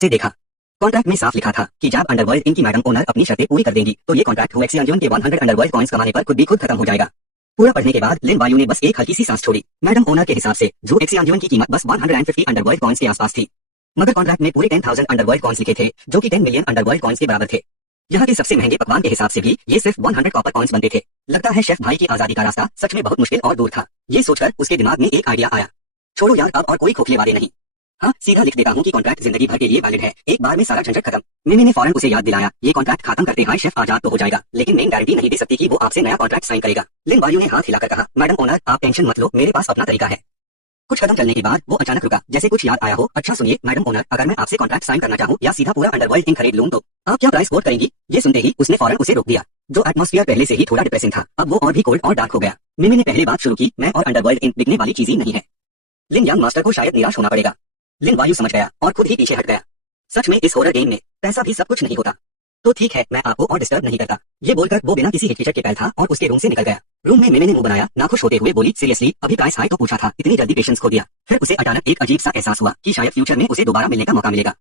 से देखा। कॉन्ट्रैक्ट में साफ लिखा था कि जब अंडरवर्ल्ड इनकी मैडम ओनर अपनी शर्तें पूरी कर देंगी तो ये कॉन्ट्रैक्ट हुएक्सियांजोन के 100 अंडरवर्ल्ड कॉइंस कमाने पर खुद भी खुद खत्म हो जाएगा। पूरा पढ़ने के बाद लिन वायु ने बस एक हल्की सी सांस छोड़ी। मैडम ओनर के हिसाब से जो एक्सियांजोन की कीमत बस 150 अंडरवर्ल्ड कॉइंस के आसपास थी, मगर कॉन्ट्रैक्ट में पूरे 10,000 अंडरवर्ल्ड कॉइंस लिखे थे जो कि 10 मिलियन अंडरवर्ल्ड कॉइंस के बराबर थे। यहाँ के सबसे महंगे पकवान के हिसाब से भी ये सिर्फ 100 कॉपर कॉइंस बनते थे। लगता है शेफ भाई की आजादी का रास्ता सच में बहुत मुश्किल और दूर था। ये सोचकर उसके दिमाग में एक आइडिया आया, छोड़ो यार अब और कोई खोखले वादे नहीं, हाँ सीधा लिख देता हूँ कि कॉन्ट्रैक्ट जिंदगी भर के लिए वैलिड है, एक बार में सारा झंझट खत्म। मिमी ने फौरन उसे याद दिलाया, ये कॉन्ट्रैक्ट खत्म करते हाय शेफ आजाद तो हो जाएगा, लेकिन मैं गारंटी नहीं दे सकती कि वो आपसे नया कॉन्ट्रैक्ट साइन करेगा। लिन वायु ने हाथ हिलाकर कहा, मैडम ओनर आप टेंशन मत लो, मेरे पास अपना तरीका है। कुछ कदम चलने के बाद वो अचानक रुका, जैसे कुछ याद आया हो। अच्छा सुनिए मैडम ओनर, अगर मैं आपसे कॉन्ट्रैक्ट साइन करना चाहूँ या सीधा पूरा अंडरवर्ल्ड थिंग खरीद लूँ तो आप क्या प्राइस कोट करेंगी? ये सुनते ही उसने फौरन उसे रोक दिया। जो एटमॉस्फेयर पहले से ही थोड़ा डिप्रेसिंग था अब वो और भी कोल्ड और डार्क हो गया। मिमी ने पहले बात शुरू की, मैं और अंडरवर्ल्ड थिंग बिकने वाली चीज ही नहीं है। लिन यंग मास्टर को शायद निराश होना पड़ेगा। लिन वायु समझ गया और खुद ही पीछे हट गया। सच में इस हॉरर गेम में पैसा भी सब कुछ नहीं होता। तो ठीक है मैं आपको और डिस्टर्ब नहीं करता। ये बोलकर वो बिना किसी हिचकिचाहट के पैर था और उसके रूम से निकल गया। रूम में मिमी ने मुंह बनाया, नाखुश होते हुए बोली, सीरियसली अभी प्राइस हाई तो पूछा था, इतनी जल्दी पेशेंस खो दिया। फिर उसे अचानक एक अजीब सा एहसास हुआ कि शायद फ्यूचर में उसे दोबारा मिलने का मौका मिलेगा।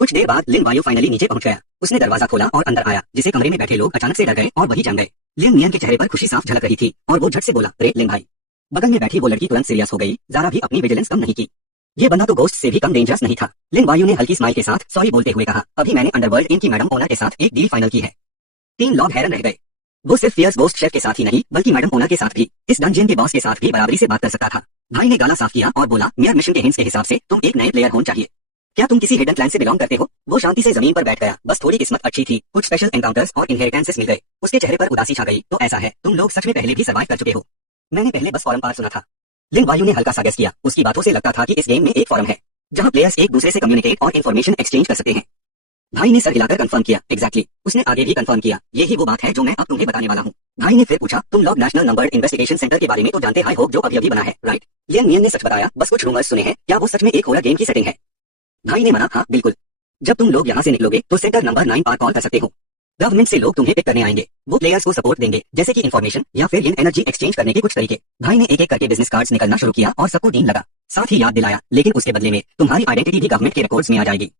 कुछ देर बाद लिन वायु फाइनली नीचे पहुंच गया। उसने दरवाजा खोला और अंदर आया, जिसे कमरे में बैठे लोग अचानक से डर गए और वही जम गए। लिन मियन के चेहरे पर खुशी साफ झलक रही थी और वो झट से बोला, अरे लिन भाई। बगल में बैठी वो लड़की तुरंत सीरियस हो गई, जरा भी अपनी विजिलेंस कम नहीं की। ये बंदा तो गोस्ट से भी कम डेंजरस नहीं था। लिन वायु ने हल्की स्माइल के साथ सॉरी बोलते हुए कहा, अभी मैंने अंडरवर्ल्ड इनकी मैडम ओनर के साथ एक डील फाइनल की है। तीन लोग हैरान रह गए। वो सिर्फ फियर्स गोस्ट शेफ के साथ ही नहीं बल्कि मैडम ओनर के साथ भी, इस डंजियन के बॉस के साथ भी बराबरी से बात कर सकता था। भाई ने गाला साफ किया और बोला, मेयर मिशन के हिंट्स के हिसाब से तुम एक नए प्लेयर होना चाहिए। क्या तुम किसी हिडन क्लैन से बिलोंग करते हो? वो शांति से जमीन पर बैठ गया। बस थोड़ी किस्मत अच्छी थी, कुछ स्पेशल एनकाउंटर्स और इनहेरिटेंसेस मिल गए। उसके चेहरे पर उदासी छा गई। तो ऐसा है, तुम लोग सच में पहले भी सर्वाइव कर चुके हो? मैंने पहले बस फॉरम पार्ट सुना था। लिन वायु ने हल्का सा गेस किया। उसकी बातों से लगता था कि इस गेम में एक फॉरम है जहां प्लेयर्स एक दूसरे से कम्युनिकेट और इन्फॉर्मेशन एक्सचेंज कर सकते हैं। भाई ने सर हिलाकर कंफर्म किया, एग्जैक्टली। उसने आगे भी कंफर्म किया, यही वो बात है जो मैं अब तुम्हें बताने वाला हूँ। भाई ने फिर पूछा, तुम लोग नेशनल नंबर इन्वेस्टिगेशन सेंटर के बारे में तो जानते हाई होप जो अभी बना है, राइट? लिन मियन ने सच बताया, बस कुछ रूमर्स सुने हैं। क्या वो सच में एक हॉरर गेम की सेटिंग है? भाई ने माना, हाँ बिल्कुल। जब तुम लोग यहाँ से निकलोगे तो सेंटर नंबर 9 पर कॉल कर सकते हो। गवर्नमेंट से लोग तुम्हें पिक करने आएंगे। वो प्लेयर्स को सपोर्ट देंगे, जैसे कि इन्फॉर्मेशन या फिर एनर्जी एक्सचेंज करने के कुछ तरीके। भाई ने एक एक करके बिजनेस कार्ड्स निकलना शुरू किया और सबको डील लगा। साथ ही याद दिलाया, लेकिन उसके बदले में तुम्हारी आइडेंटिटी भी गवर्नमेंट के रिकॉर्ड्स में आ जाएगी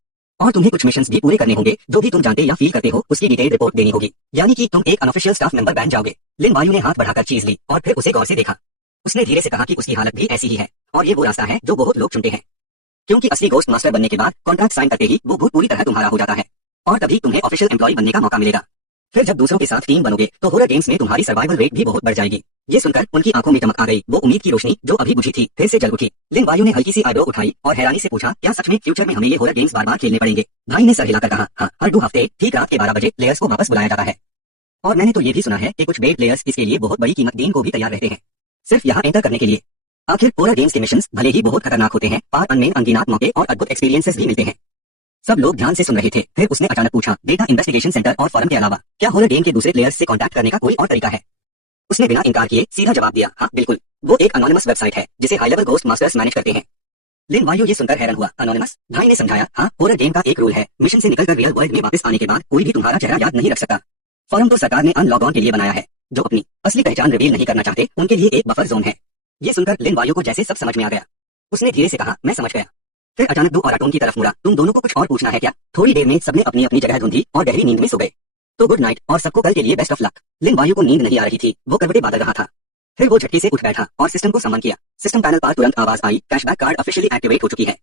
और तुम्हें कुछ मिशंस भी पूरे करने होंगे। जो भी तुम जानते या फील करते हो उसकी डिटेल रिपोर्ट देनी होगी, यानी कि तुम एक अनऑफिशियल स्टाफ मेंबर बन जाओगे। लिन वायु ने हाथ बढ़ाकर चीज ली और फिर उसे गौर से देखा। उसने धीरे से कहा कि उसकी हालत भी ऐसी ही है और ये वो रास्ता है जो बहुत लोग चुनते हैं, क्योंकि असली गोस्ट मास्टर बनने के बाद कॉन्ट्रैक्ट साइन करते ही वो भूत पूरी तरह तुम्हारा हो जाता है और तभी तुम्हें ऑफिशियल एम्प्लॉय बनने का मौका मिलेगा। फिर जब दूसरों के साथ टीम बनोगे तो हॉरर गेम्स में तुम्हारी सर्वाइवल रेट भी बहुत बढ़ जाएगी। ये सुनकर उनकी आंखों में चमक आ गई। वो उम्मीद की रोशनी जो अभी बुझी थी फिर से जल उठी। लिन वायु ने हल्की सी आईब्रो उठाई और हैरानी से पूछा, क्या सच में फ्यूचर में हमें ये हॉरर गेम्स बार बार खेलने पड़ेंगे? भाई ने सर हिलाकर कहा, हाँ, हर 2 हफ्ते ठीक रात के 12 बजे प्लेयर्स को वापस बुलाया जाता है। और मैंने तो ये भी सुना है कि कुछ बेड प्लेयर्स इसके लिए बहुत बड़ी कीमत देने को भी तैयार रहते हैं, सिर्फ यहाँ एंटर करने के लिए। आखिर हॉरर गेम्स के मिशंस भले ही बहुत खतरनाक होते हैं, पर अनमेन अनगिनत मौके और अद्भुत एक्सपीरियंसेस भी मिलते हैं। सब लोग ध्यान से सुन रहे थे। फिर उसने अचानक पूछा, डेटा इन्वेस्टिगेशन सेंटर और फॉरम के अलावा क्या हॉरर गेम के दूसरे प्लेयर्स से कांटेक्ट करने का कोई और तरीका है? उसने बिना इनकार किए सीधा जवाब दिया, हाँ बिल्कुल। वो एक अनोनिमस वेबसाइट है जिसे high level ghost masters manage करते हैं। लिन वायु ये सुनकर हैरान हुआ, अनोनिमस? भाई ने समझाया, हाँ, हॉरर गेम का एक रूल है, मिशन से निकलकर रियल वर्ल्ड में वापस आने के बाद कोई भी तुम्हारा चेहरा याद नहीं रख सकता। फॉरम तो सरकार ने अनलॉग ऑन के लिए बनाया है, जो अपनी असली पहचान रिवील नहीं करना चाहते उनके लिए एक बफर जोन है। ये सुनकर लिन वायु को जैसे सब समझ में आ गया। उसने धीरे से कहा, मैं समझ गया। फिर अचानक दो ऑराटोन की तरफ मुड़ा, तुम दोनों को कुछ और पूछना है क्या? थोड़ी देर में सबने अपनी अपनी जगह ढूंढी और गहरी नींद में सो गए। तो गुड नाइट और सबको कल के लिए बेस्ट ऑफ लक। लिन वायु को नींद नहीं आ रही थी, वो करवटें बादल रहा था। फिर वो झटके से उठ बैठा और सिस्टम को समन किया। सिस्टम पैनल पर तुरंत आवाज आई, कैशबैक कार्ड ऑफिशियली एक्टिवेट हो चुकी है।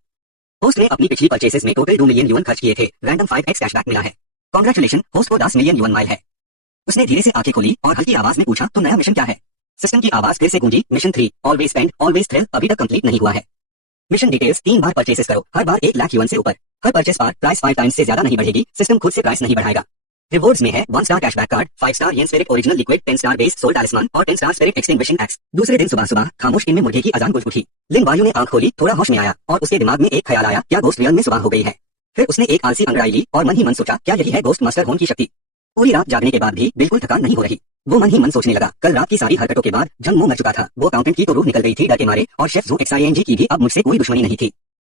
होस्ट ने अपनी पिछली परचेसेस में टोटल 2 मिलियन युआन खर्च किए थे, रैंडम 5x कैशबैक मिला है। कांग्रेचुलेशन, होस्ट को 10 मिलियन युआन माइल है। उसने धीरे से आंखें खोली और हल्की आवाज में पूछा, तो नया मिशन क्या है? सिस्टम की आवाज फिर से गूंजी, mission 3 always spend always thrill अभी तक कंप्लीट नहीं हुआ है। मिशन डिटेल्स 3 बार परचेसेस करो, हर बार 1 लाख युआन से ऊपर। हर परचेस पर प्राइस 5 टाइम्स से ज्यादा नहीं बढ़ेगी, सिस्टम खुद से प्राइस नहीं बढ़ाएगा। रिवॉर्ड्स में है 1 star cashback card, 5 star yen spirit original liquid, 10 star base soul talisman और 10 स्टार स्पिरिट एक्सटिंग्विशिंग एक्स। दूसरे दिन सुबह सुबह खामोश दिन में मुर्गे की अजान गूंज उठी। लिन वायु ने आंख खोली, थोड़ा होश में आया और उसके दिमाग में एक ख्याल आया, क्या गोस्ट रियल में सुबह हो गई है? फिर उसने एक आलसी अंगड़ाई ली और मन ही मन सोचा, क्या यही है गोस्ट मास्टर होने की शक्ति? पूरी रात जागने के बाद भी बिल्कुल थकान नहीं हो रही। वो मन ही मन सोचने लगा, कल रात की सारी हरकतों के बाद जंग मुंह मर चुका था। वो अकाउंटेंट की तो रूह निकल गई थी डर के मारे और शेफ जो XING की भी अब मुझसे कोई दुश्मनी नहीं थी।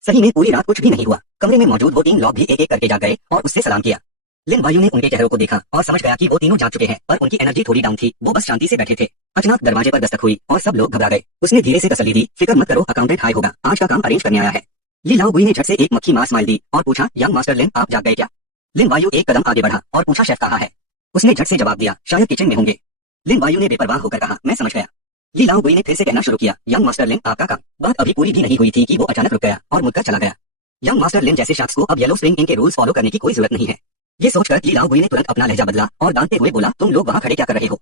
सही में पूरी रात कुछ भी नहीं हुआ। कमरे में मौजूद वो 3 लोग भी एक एक करके जाग गए और उससे सलाम किया। लिन वायु ने उनके चेहरों को देखा और समझ गया कि वो तीनों जाग चुके हैं, पर उनकी एनर्जी थोड़ी डाउन थी। वो बस शांति से बैठे थे। अचानक दरवाजे पर दस्तक हुई और सब लोग घबरा गए। उसने धीरे से तसल्ली दी, फिक्र मत करो, अकाउंटेंट हाई होगा, आज का काम अरेंज करने आया है। ली लाओ गुई ने झट से एक मक्खी मार स्माइल दी और पूछा, यंग मास्टर लिन, आप जाग गए क्या? लिन वायु एक कदम आगे बढ़ा और पूछा, शेफ कहाँ है? उसने झट से जवाब दिया, शायद किचन में होंगे। लिन वायु ने बेपरवाह होकर कहा, मैं समझ गया। ली लाओ गुई ने फिर से कहना शुरू किया, यंग मास्टर लिन, आपका काम। बात अभी पूरी भी नहीं हुई थी कि वो अचानक रुक गया और मुड़कर चला गया। यंग मास्टर लिन जैसे शख्स को अब येलो स्प्रिंग इन के रूल्स फॉलो करने की कोई जरूरत नहीं है। ये सोचकर ली लाओ गुई ने तुरंत अपना लहजा बदला और दांतते हुए बोला, तुम लोग वहाँ खड़े क्या कर रहे हो?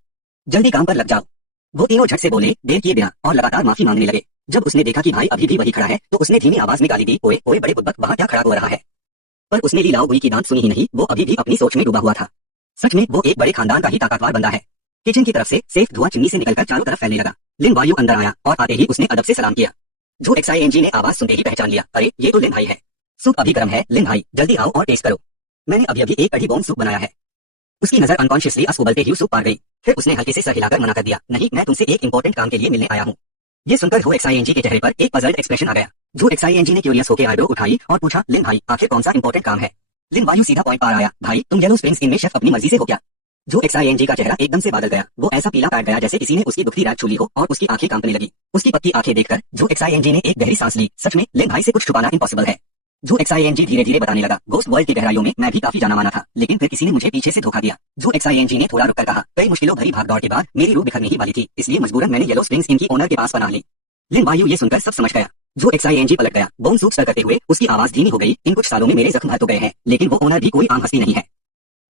जल्दी काम पर लग जाओ। वो तीनों झट से बोले, देर किए बिना, और लगातार माफी मांगने लगे। जब उसने देखा कि भाई अभी भी वही खड़ा है तो उसने धीमी आवाज में गाली दी, ओए ओए बड़े बुड़बक, वहाँ क्या खड़ा हो रहा है? पर उसने ली लाओ गुई की बात सुनी ही नहीं, वो अभी भी अपनी सोच में डूबा हुआ था। सच में वो एक बड़े खानदान का ही ताकतवर बंदा है। किचन की तरफ से सेफ धुआं चिमनी से निकलकर चारों तरफ फैलने लगा। लिन वायु अंदर आया और आते ही उसने अदब से सलाम किया। जो XING ने आवाज सुनते ही पहचान लिया, अरे ये तो लिन भाई है। सूप अभी गर्म है लिन भाई, जल्दी आओ और टेस्ट करो। मैंने अभी अभी एक कढ़ी बोन सूप बनाया है। उसकी नजर अनकॉन्शियसली अस उबलते ही सूप पार गई। फिर उसने हल्के से सर हिलाकर मना कर दिया, नहीं, मैं तुमसे एक इंपॉर्टेंट काम के लिए मिलने आया हूँ। ये सुनकर जो XING के चेहरे पर एक पजल्ड एक्सप्रेशन आ गया। जो XING ने क्यूरियस होकर आईब्रो उठाई और पूछा, लिन भाई आखिर कौन सा इंपॉर्टेंट काम है? लिन वायु सीधा पॉइंट पर आया, भाई तुम येलो स्प्रिंग्स इन में शेफ अपनी मर्जी से हो क्या? जो XING का चेहरा एकदम से बादल गया। वो ऐसा पीला पड़ गया जैसे किसी ने उसकी दुखती रात छू ली हो और उसकी आंखें कांपने लगी। उसकी पक्की आंखें देखकर जो XING ने एक गहरी सांस ली। सच में लिन भाई से कुछ छुपाना इम्पॉसिबल है। जो XING धीरे धीरे बताने लगा, गोस्ट वर्ल्ड की गहराइयों में मैं भी काफी जाना माना था, लेकिन फिर किसी ने मुझे पीछे से धोखा दिया। जो XING ने थोड़ा रुककर कहा, कई मुश्किलों भरी भागदौड़ के बाद मेरी रूह बिखरने ही वाली थी, इसलिए मजबूरन मैंने येलो स्प्रिंग्स इनकी ओनर के पास पनाह ली। लिन वायु ये सुनकर सब समझ गया। जो XING पलट गया, बोन सूप सर करते हुए उसकी आवाज धीमी हो गई, इन कुछ सालों में मेरे जख्म भर तो गए हैं, लेकिन वो ओनर भी कोई आम हस्ती नहीं है।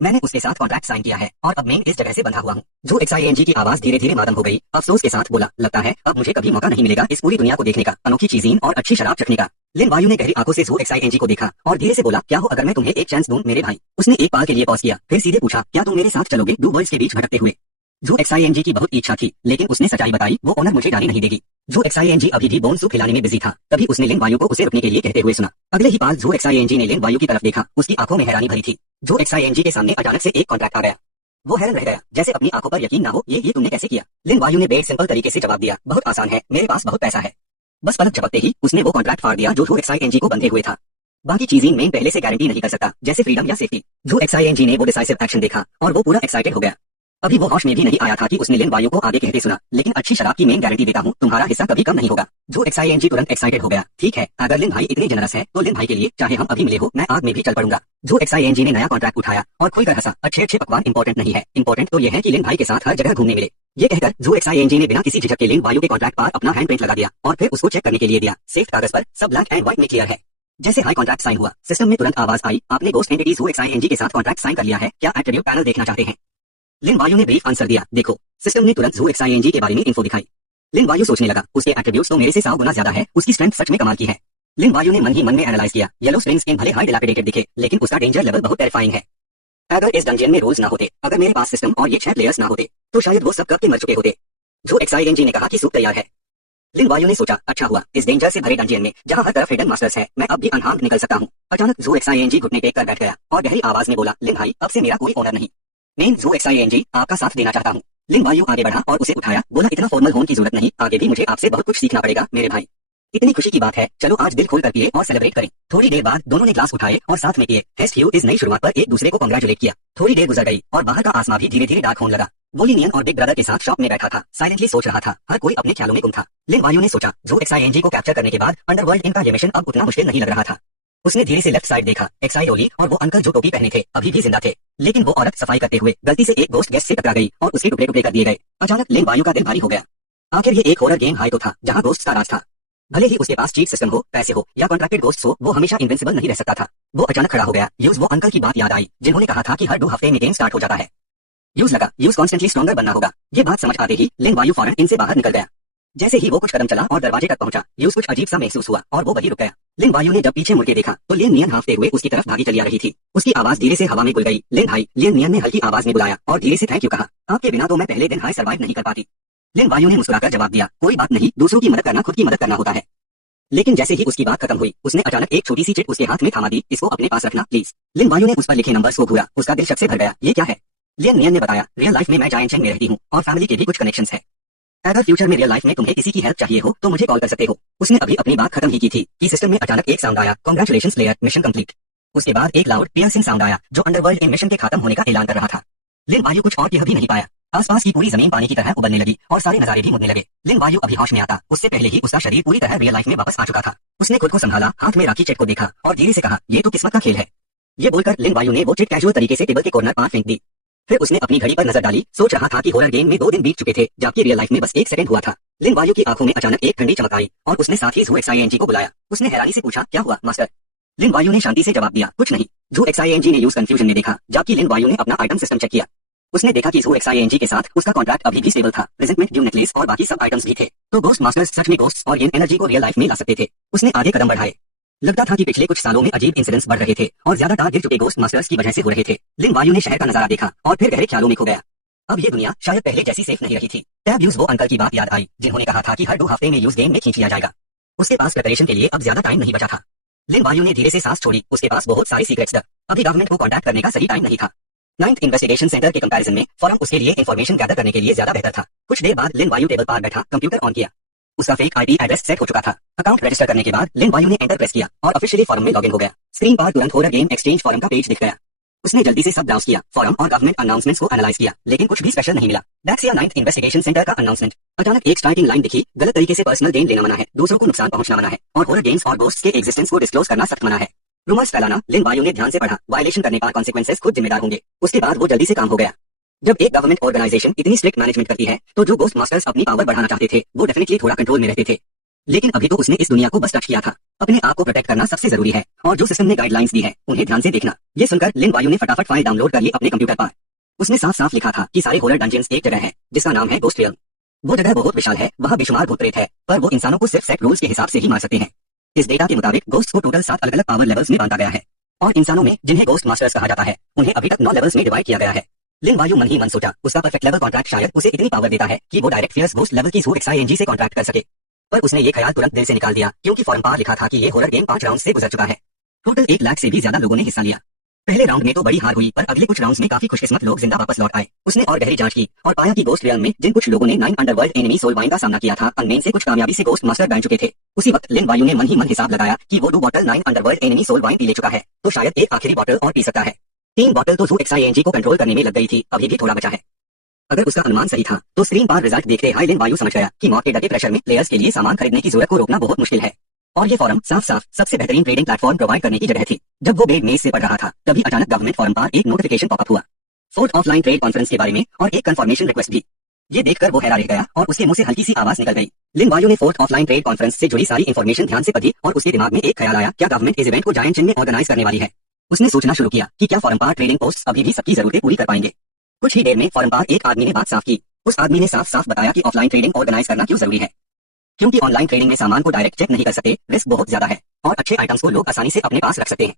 मैंने उसके साथ कॉन्ट्रैक्ट साइन किया है और अब मैं इस जगह से बंधा हुआ हूँ। जो XING की आवाज धीरे धीरे मातम हो गई, अफसोस के साथ बोला, लगता है अब मुझे कभी मौका नहीं मिलेगा इस पूरी दुनिया को देखने का, अनोखी चीजें और अच्छी शराब चखने का। लिन वायु ने गहरी आंखों से जो XING को देखा और धीरे से बोला, क्या हो अगर मैं तुम्हें एक चांस दूं मेरे भाई? उसने एक पल के लिए पॉज किया, फिर सीधे पूछा, क्या तुम मेरे साथ चलोगे? दो वर्ल्ड्स के बीच भटकते हुए। जो XING की बहुत इच्छा थी, लेकिन उसने सच्चाई बताई, वो ओनर मुझे जाने नहीं देगी। जो XING अभी भी बोन सूप खिलाने में बिजी था, तभी उसने लिन वायु को उसे रुकने के लिए कहते हुए सुना। अगले ही पाल जो XING ने लिन वायु की तरफ देखा, उसकी आंखों में हैरानी भरी थी। जो XING के सामने अचानक से एक कॉन्ट्रैक्ट आ गया। वो हैरान रह गया, जैसे अपनी आंखों पर यकीन ना हो। ये तुमने कैसे किया? लिन वायु ने बेहद सिंपल तरीके से जवाब दिया, बहुत आसान है, मेरे पास बहुत पैसा है। बस पलक झपकते ही उसने वो कॉन्ट्रैक्ट फाड़ दिया जो XING को बंधे हुए था। बाकी चीजें मैं पहले से गारंटी नहीं कर सकता, जैसे फ्रीडम या सेफ्टी। जो XING ने वो डिसाइसिव एक्शन देखा और वो पूरा एक्साइटेड हो गया। अभी वो होश में भी नहीं आया था कि उसने लिन वायु को आगे कहते सुना, लेकिन अच्छी शराब की मैं गारंटी देता हूँ, तुम्हारा हिस्सा कभी कम नहीं होगा। जो XING तुरंत एक्साइटेड हो गया, ठीक है, अगर लिन भाई इतने जनरस है तो लिन भाई के लिए चाहे हम अभी मिले हो, मैं आग में भी चल पड़ूंगा। जो XING ने नया कॉन्ट्रैक्ट उठाया और खुलकर हंसा, अच्छे अच्छे पकवान इंपॉर्टेंट नहीं है, इंपॉर्टेंट तो ये है कि लिन भाई के साथ हर जगह घूमने मिले। ये कहकर जो XING ने बिना किसी झिझक के लिन वायु के कॉन्ट्रैक्ट पर अपना हैंड प्रिंट लगा दिया और फिर उसको चेक करने के लिए दिया। सेफ कागज पर सब ब्लैक एंड व्हाइट में क्लियर है। जैसे हाई कॉन्ट्रैक्ट साइन हुआ, सिस्टम में तुरंत आवाज आई, आपने गोस्ट एंटिटीज जो XING के साथ कॉन्ट्रैक्ट साइन कर लिया है, क्या एट्रिब्यूट पैनल देखना चाहते हैं? लिन वायु ने ब्रीफ आंसर दिया, देखो। सिस्टम ने तुरंत जो XING के बारे में इन्फो दिखाई। लिन वायु सोचने लगा, उसके एट्रिब्यूट्स तो मेरे से 100 गुना ज्यादा है, उसकी स्ट्रेंथ सच में कमाल की है। लिन वायु ने मन ही मन में एनालाइज किया, येलो स्प्रिंग्स इन भले हाई डिलैपिडेटेड दिखे, लेकिन उसका डेंजर लेवल बहुत टेरिफाइंग है। अगर इस डंजन में रूल्स ना होते, अगर मेरे पास सिस्टम और ये 6 प्लेयर्स ना होते, तो शायद वो सब कब के मर चुके होते। जो XING ने कहा कि सूप तैयार है। लिन वायु ने सोचा, अच्छा हुआ, इस डेंजर से भरे डंजन में जहाँ हर तरफ हिडन मास्टर्स है, मैं अब भी अनहार्म्ड निकल सकता हूँ। अचानक जो XING घुटने टेक कर बैठ गया और गहरी आवाज में बोला, लिन भाई अब से मेरा कोई ऑनर नहीं, मैं जो XING आपका साथ देना चाहता हूँ। लिन वायु आगे बढ़ा और उसे उठाया, बोला, इतना फॉर्मल होने की जरूरत नहीं, आगे भी मुझे आपसे बहुत कुछ सीखना पड़ेगा मेरे भाई। इतनी खुशी की बात है, चलो आज दिल खोल कर पिए और सेलिब्रेट करें। थोड़ी देर बाद दोनों ने ग्लास उठाए और साथ में पिए। हेस्ट ह्यू इस नई शुरुआत पर एक दूसरे को कांग्रेचुलेट किया। थोड़ी देर गुजर गई और बाहर का आसमां भी धीरे धीरे डार्क होने लगा। वोलिनियन और बिग ब्रदर के साथ शॉप में बैठा था, साइलेंटली सोच रहा था, हर कोई अपने ख्यालों में गुम था। लिन वायु ने सोचा, जो XING को कैप्चर करने के बाद अंडरवर्ल्ड इनका ये मिशन अब उतना मुश्किल नहीं लग रहा था। उसने धीरे से लेफ्ट साइड देखा, एक्साइडोली और वो अंकल जो टोपी पहने थे अभी भी जिंदा थे, लेकिन वो औरत सफाई करते हुए गलती से एक गोस्ट गेस्ट से टकरा गई और उसके टुकड़े टुकड़े कर दिए गए। अचानक लिन वायु का दिल भारी हो गया। आखिर ये एक हॉरर गेम हाई तो था जहाँ गोस्ट का राज था। भले ही उसके पास चीट सिस्टम हो, पैसे हो या कॉन्ट्रैक्टेड गोस्ट हो, वो हमेशा इनविंसिबल नहीं रह सकता था। वो अचानक खड़ा हो गया। यूज वो अंकल की बात याद आई जिन्होंने कहा था कि हर 2 हफ्ते में गेम स्टार्ट हो जाता है। यूज लगा, यूज कॉन्स्टेंटली स्ट्रॉन्गर बनना होगा। ये बात समझ आते ही लिन वायु फौरन इनसे बाहर निकल गया। जैसे ही वो कुछ कदम चला और दरवाजे तक पहुंचा, यूज कुछ अजीब सा महसूस हुआ और वो वहीं रुक गया। लिन वायु ने जब पीछे मुड़ के देखा तो लिन मियन हांफते हुए उसकी तरफ भागी चली आ रही थी। उसकी आवाज धीरे से हवा में घुल गई। लिन भाई, लिन मियन ने हल्की आवाज में बुलाया और धीरे से थैंक यू कहा। आपके बिना तो मैं पहले दिन हाई सर्वाइव नहीं कर पाती। लिन वायु ने मुस्कुराकर जवाब दिया, कोई बात नहीं, दूसरों की मदद करना खुद की मदद करना होता है। लेकिन जैसे ही उसकी बात खत्म हुई, उसने अचानक एक छोटी सी चिट उसके हाथ में थमा दी। इसको अपने पास रखना प्लीज। लिन वायु ने उस पर लिखे नंबर्स को घूरा। उसका दिल शक से भर गया। ये क्या है? लिन मियन ने बताया, रियल लाइफ में मैं जायंट चेंग में रहती हूँ और फैमिली के भी कुछ कनेक्शंस है। अगर फ्यूचर में रियल लाइफ में तुम्हें किसी की हेल्प चाहिए हो तो मुझे कॉल कर सकते हो। उसने अभी अपनी बात खत्म ही की थी कि सिस्टम में अचानक एक साउंड आया, कांग्रेचुलेशंस प्लेयर, मिशन कंप्लीट। उसके बाद एक लाउड पियर्सिंग साउंड आया जो अंडरवर्ल्ड इन मिशन के खत्म होने का ऐलान कर रहा था। लिन वायु कुछ और कह भी नहीं पाया। आसपास की पूरी जमीन पानी की तरह उबलने लगी और सारे नजारे भी मुड़ने लगे। लिन वायु अभी होश में आता उससे पहले ही उसका शरीर पूरी तरह रियल लाइफ में वापस आ चुका था। उसने खुद को संभाला, हाथ में राखी चिट को देखा और धीरे से कहा, ये तो किस्मत का खेल है। ये बोलकर लिन वायु ने वो चिट कैजुअल तरीके से टेबल के कॉर्नर पर फेंक दी। फिर उसने अपनी घड़ी पर नजर डाली, सोच रहा था कि हॉरर गेम में 2 दिन बीत चुके थे जबकि रियल लाइफ में बस 1 सेकंड हुआ था। लिन वायु की आंखों में अचानक एक ठंडी चमक आई और उसने साथ ही जू एक्सआईएनजी को बुलाया। उसने हैरानी से पूछा, क्या हुआ मास्टर? लिन वायु ने शांति से जवाब दिया, कुछ नहीं। जू एक्सआईएनजी ने यूज कंफ्यूजन में देखा जबकि लिन वायु ने अपना आइटम सिस्टम चेक किया। उसने देखा कि जू एक्सआईएनजी के साथ उसका कॉन्ट्रैक्ट अभी भी स्टेबल था, प्रेजेंटमेंट ड्यू नेकलेस और बाकी सब आइटम्स भी थे। तो गोस्ट मास्टर्स सच में गोस्ट और इन एनर्जी को रियल लाइफ में ला सकते थे। उसने आगे कदम बढ़ाए। लगता था कि पिछले कुछ सालों में अजीब इंसिडेंट्स बढ़ रहे थे और ज्यादातर गिर चुके गोस्ट मास्टर्स की वजह से हो रहे थे। लिन वायु ने शहर का नजारा देखा और फिर गहरे ख्यालों में खो गया। अब ये दुनिया शायद पहले जैसी सेफ नहीं रही थी। तब यूज वो अंकल की बात याद आई जिन्होंने कहा था कि हर 2 हफ्ते में यूज गेम में खींच लिया जाएगा। उसके पास प्रिपरेशन के लिए अब ज्यादा टाइम नहीं बचा था। लिन वायु ने धीरे से सांस छोड़ी। उसके पास बहुत सारे सीक्रेट्स थे। अभी गवर्नमेंट को कांटेक्ट करने का सही टाइम नहीं था। 9th इन्वेस्टिगेशन सेंटर के कंपैरिजन में फॉरम उसके लिए इंफॉर्मेशन गैदर करने के लिए ज्यादा बेहतर था। कुछ देर बाद लिन वायु टेबल पर बैठा, कंप्यूटर ऑन किया। उसका फेक आईपी एड्रेस सेट हो चुका था। अकाउंट रजिस्टर करने के बाद लिन वायु ने एंटर प्रेस किया और ऑफिशियली फॉरम में लॉगिन हो गया। स्क्रीन पर तुरंत हॉरर गेम एक्सचेंज फॉरम का पेज दिख गया। उसने जल्दी से सब ब्राउज किया, फॉरम और गवर्नमेंट अनाउंसमेंट्स को एनालाइज किया, लेकिन कुछ भी स्पेशल नहीं मिला। डेक्सिया 9th इन्वेस्टिगेशन सेंटर का अनाउंसमेंट। अचानक एक स्ट्राइकिंग लाइन दिखी, गलत तरीके से पर्सनल गेन लेना मना है, दूसरों को नुकसान पहुंचना मना है और हॉरर गेम्स और गोस्ट्स के एग्जिस्टेंस को डिस्क्लोज करना सख्त मना है। रूमर्स फैलाना। लिन वायु ने ध्यान से पढ़ा, वायलेशन करने का कॉन्सिक्वेंसेस खुद जिम्मेदार होंगे। उसके बाद वो जल्दी से काम हो गया। जब एक गवर्नमेंट ऑर्गेनाइजेशन इतनी स्ट्रिक्ट मैनेजमेंट करती है तो जो गोस्ट मास्टर्स अपनी पावर बढ़ाना चाहते थे वो डेफिनेटली थोड़ा कंट्रोल में रहते थे। लेकिन अभी तो उसने इस दुनिया को बस टच किया था। अपने आप को प्रोटेक्ट करना सबसे जरूरी है और जो सिस्टम ने गाइडलाइंस दी है उन्हें ध्यान से देखना। ये सुनकर लिन वायु ने फटाफट फाइल डाउनलोड कर ली अपने कंप्यूटर पर। उसने साफ साफ लिखा था कि सारे हॉरर डंजन्स एक जगह है जिसका नाम है गोस्ट रियल्म। वो जगह बहुत विशाल है, वहाँ बेशुमार भूत प्रेत है, पर वो इंसानों को सिर्फ सेट रूल्स के हिसाब से ही मार सकते हैं। इस डेटा के मुताबिक गोस्ट को टोटल 7 अलग अलग पावर लेवल्स में बांटा गया है और इंसानों में जिन्हें गोस्ट मास्टर्स कहा जाता है उन्हें अभी तक 9 लेवल्स में डिवाइड किया गया है। लिन वायु मन ही मन सोचा, उसका परफेक्ट लेवल कॉन्ट्रैक्ट शायद उसे इतनी पावर देता है कि वो डायरेक्ट फियर्स गोस्ट लेवल की जू एक्सआईएनजी से कॉन्ट्रैक्ट कर सके। पर उसने ये ख्याल तुरंत दिल से निकाल दिया क्योंकि फॉर्म पर लिखा था कि ये हॉरर गेम 5 राउंड से गुजर चुका है। टोटल 1 लाख से भी ज्यादा लोगों ने हिस्सा लिया। पहले राउंड में तो बड़ी हार हुई पर अगले कुछ राउंड्स में काफी खुशकिस्मत लोग जिंदा वापस लौट आए। उसने और गहरी जांच की और पाया कि गोस्ट रियल्म में जिन कुछ लोगों ने 9 अंडरवर्ल्ड एनिमी सोलवाइन का सामना किया था अनमेन से कुछ कामयाबी से गोस्ट मास्टर बन चुके थे। उसी वक्त लिन वायु ने मन ही मन हिसाब लगाया कि वो 2 बॉटल 9 अंडरवर्ल्ड एनिमी सोलवाइन पी ले चुका है तो शायद एक आखिरी बॉटल और पी सकता है। 3 बॉटल तो जू एक्सआईएनजी को कंट्रोल करने में लग गई थी, अभी भी थोड़ा बचा है। अगर उसका अनुमान सही था तो स्क्रीन पर रिजल्ट देखते ही लिन वायु समझ गया कि मौत के डटे प्रेशर में प्लेयर्स के लिए सामान खरीदने की जरूरत को रोकना बहुत मुश्किल है और ये फॉरम साफ साफ सबसे बेहतरीन ट्रेडिंग प्लेटफॉर्म प्रोवाइड करने की जगह थी। जब वो बेड मेज से पढ़ रहा था तभी अचानक गवर्नमेंट फॉरम पर एक नोटिफिकेशन पॉपअप हुआ, 4th ऑफलाइन ट्रेड कॉन्फ्रेंस के बारे में और एक कंफर्मेशन रिक्वेस्ट भी। ये देखकर वो हैरान रह गया और उसके मुंह से हल्की सी आवाज निकल गई। लिन वायु ने 4th ऑफलाइन ट्रेड कॉन्फ्रेंस से जुड़ी सारी इंफॉर्मेशन ध्यान से पढ़ी और उसके दिमाग में एक ख्याल आया, क्या गवर्नमेंट इस इवेंट को जायंट चीन में ऑर्गेनाइज करने वाली है। उसने सोचना शुरू किया कि क्या फॉरम पर ट्रेडिंग पोस्ट अभी भी सबकी जरूरतें पूरी कर पाएंगे। कुछ ही देर में फॉरम पर एक आदमी ने बात साफ की। उस आदमी ने साफ साफ बताया कि ऑफलाइन ट्रेडिंग ऑर्गेनाइज करना क्यों जरूरी है, क्योंकि ऑनलाइन ट्रेडिंग में सामान को डायरेक्ट चेक नहीं कर सकते, रिस्क बहुत ज्यादा है और अच्छे आइटम्स को लोग आसानी से अपने पास रख सकते हैं।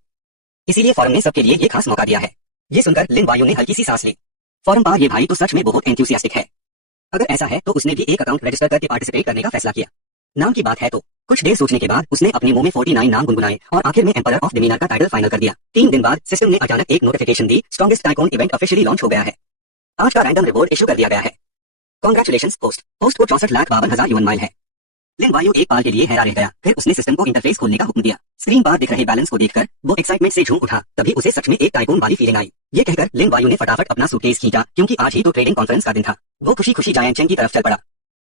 इसीलिए फॉरम ने सबके लिए ये खास मौका दिया है। ये सुनकर लिन वायु ने हल्की सी सांस ली। फॉरम पर ये भाई तो सच में बहुत एंथुसियास्टिक है। अगर ऐसा है तो उसने भी एक अकाउंट रजिस्टर करके पार्टिसिपेट करने का फैसला किया। नाम की बात है तो कुछ देर सोचने के बाद उसने अपने मुंह में 49 नाम गुनगुनाए और आखिर में एम्परर ऑफ डिमीनर का टाइटल फाइनल कर दिया। 3 दिन बाद सिस्टम ने अचानक एक नोटिफिकेशन दी, strongest tycoon event officially launch हो गया है। आज का रैंडम रिवॉर्ड इशू कर दिया गया है। कांग्रेचुलेशंस होस्ट को 64,52,000 यूएन माइल है। लिन वायु एक पाल के लिए हैरान रह गया, फिर उसने सिस्टम को इंटरफेस खोलने का हुक्म दिया। स्क्रीन पर दिख रहे बैलेंस को देखकर वो एक्साइटमेंट से झूम उठा, तभी उसे सच में एक टाइकून वाली फीलिंग आई। ये कहकर लिन वायु ने फटाफट अपना सूटकेस खींचा क्योंकि आज ही तो ट्रेडिंग कॉन्फ्रेंस का दिन था। वो खुशी खुशी जायंट चेन की तरफ चल पड़ा